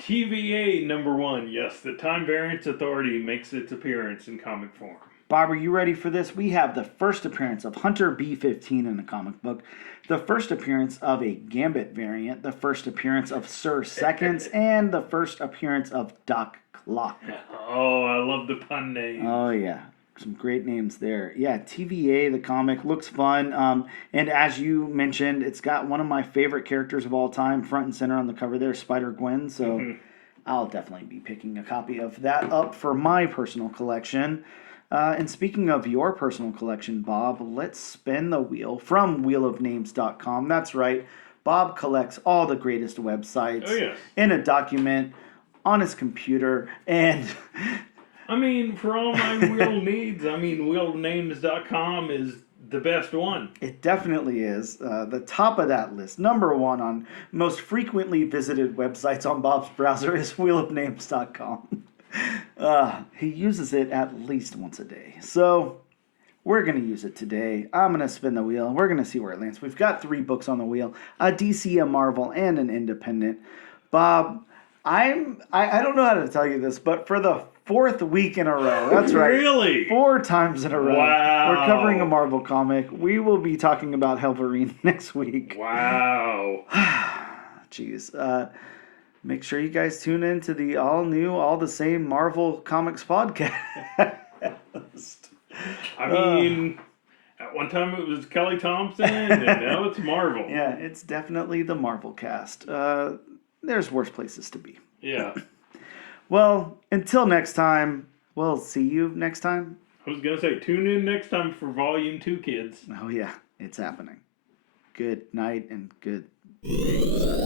TVA #1. Yes, the Time Variance Authority makes its appearance in comic form. Bob, are you ready for this? We have the first appearance of Hunter B-15 in the comic book, the first appearance of a Gambit variant, the first appearance of Sir Seconds, and the first appearance of Doc Clock. Oh, I love the pun name. Oh, yeah. Some great names there. Yeah, TVA, the comic, looks fun. And as you mentioned, it's got one of my favorite characters of all time front and center on the cover there, Spider-Gwen. So I'll definitely be picking a copy of that up for my personal collection. And speaking of your personal collection, Bob, let's spin the wheel from wheelofnames.com. That's right. Bob collects all the greatest websites in a document on his computer. And I mean, for all my wheel needs, I mean, wheelnames.com is the best one. It definitely is. The top of that list, number one on most frequently visited websites on Bob's browser is wheelofnames.com. He uses it at least once a day. So we're going to use it today. I'm going to spin the wheel. We're going to see where it lands. We've got 3 books on the wheel, a DC, a Marvel, and an independent. Bob, I don't know how to tell you this, but for the 4th week in a row, that's right. Really? 4 times in a row. Wow. We're covering a Marvel comic. We will be talking about Wolverine next week. Wow. Jeez. Make sure you guys tune in to the all new, all the same Marvel Comics podcast. I mean, at one time it was Kelly Thompson, and now it's Marvel. Yeah, it's definitely the Marvel cast. There's worse places to be. Yeah. Well, until next time, we'll see you next time. I was going to say, tune in next time for Volume 2, kids. Oh, yeah, it's happening. Good night and good days.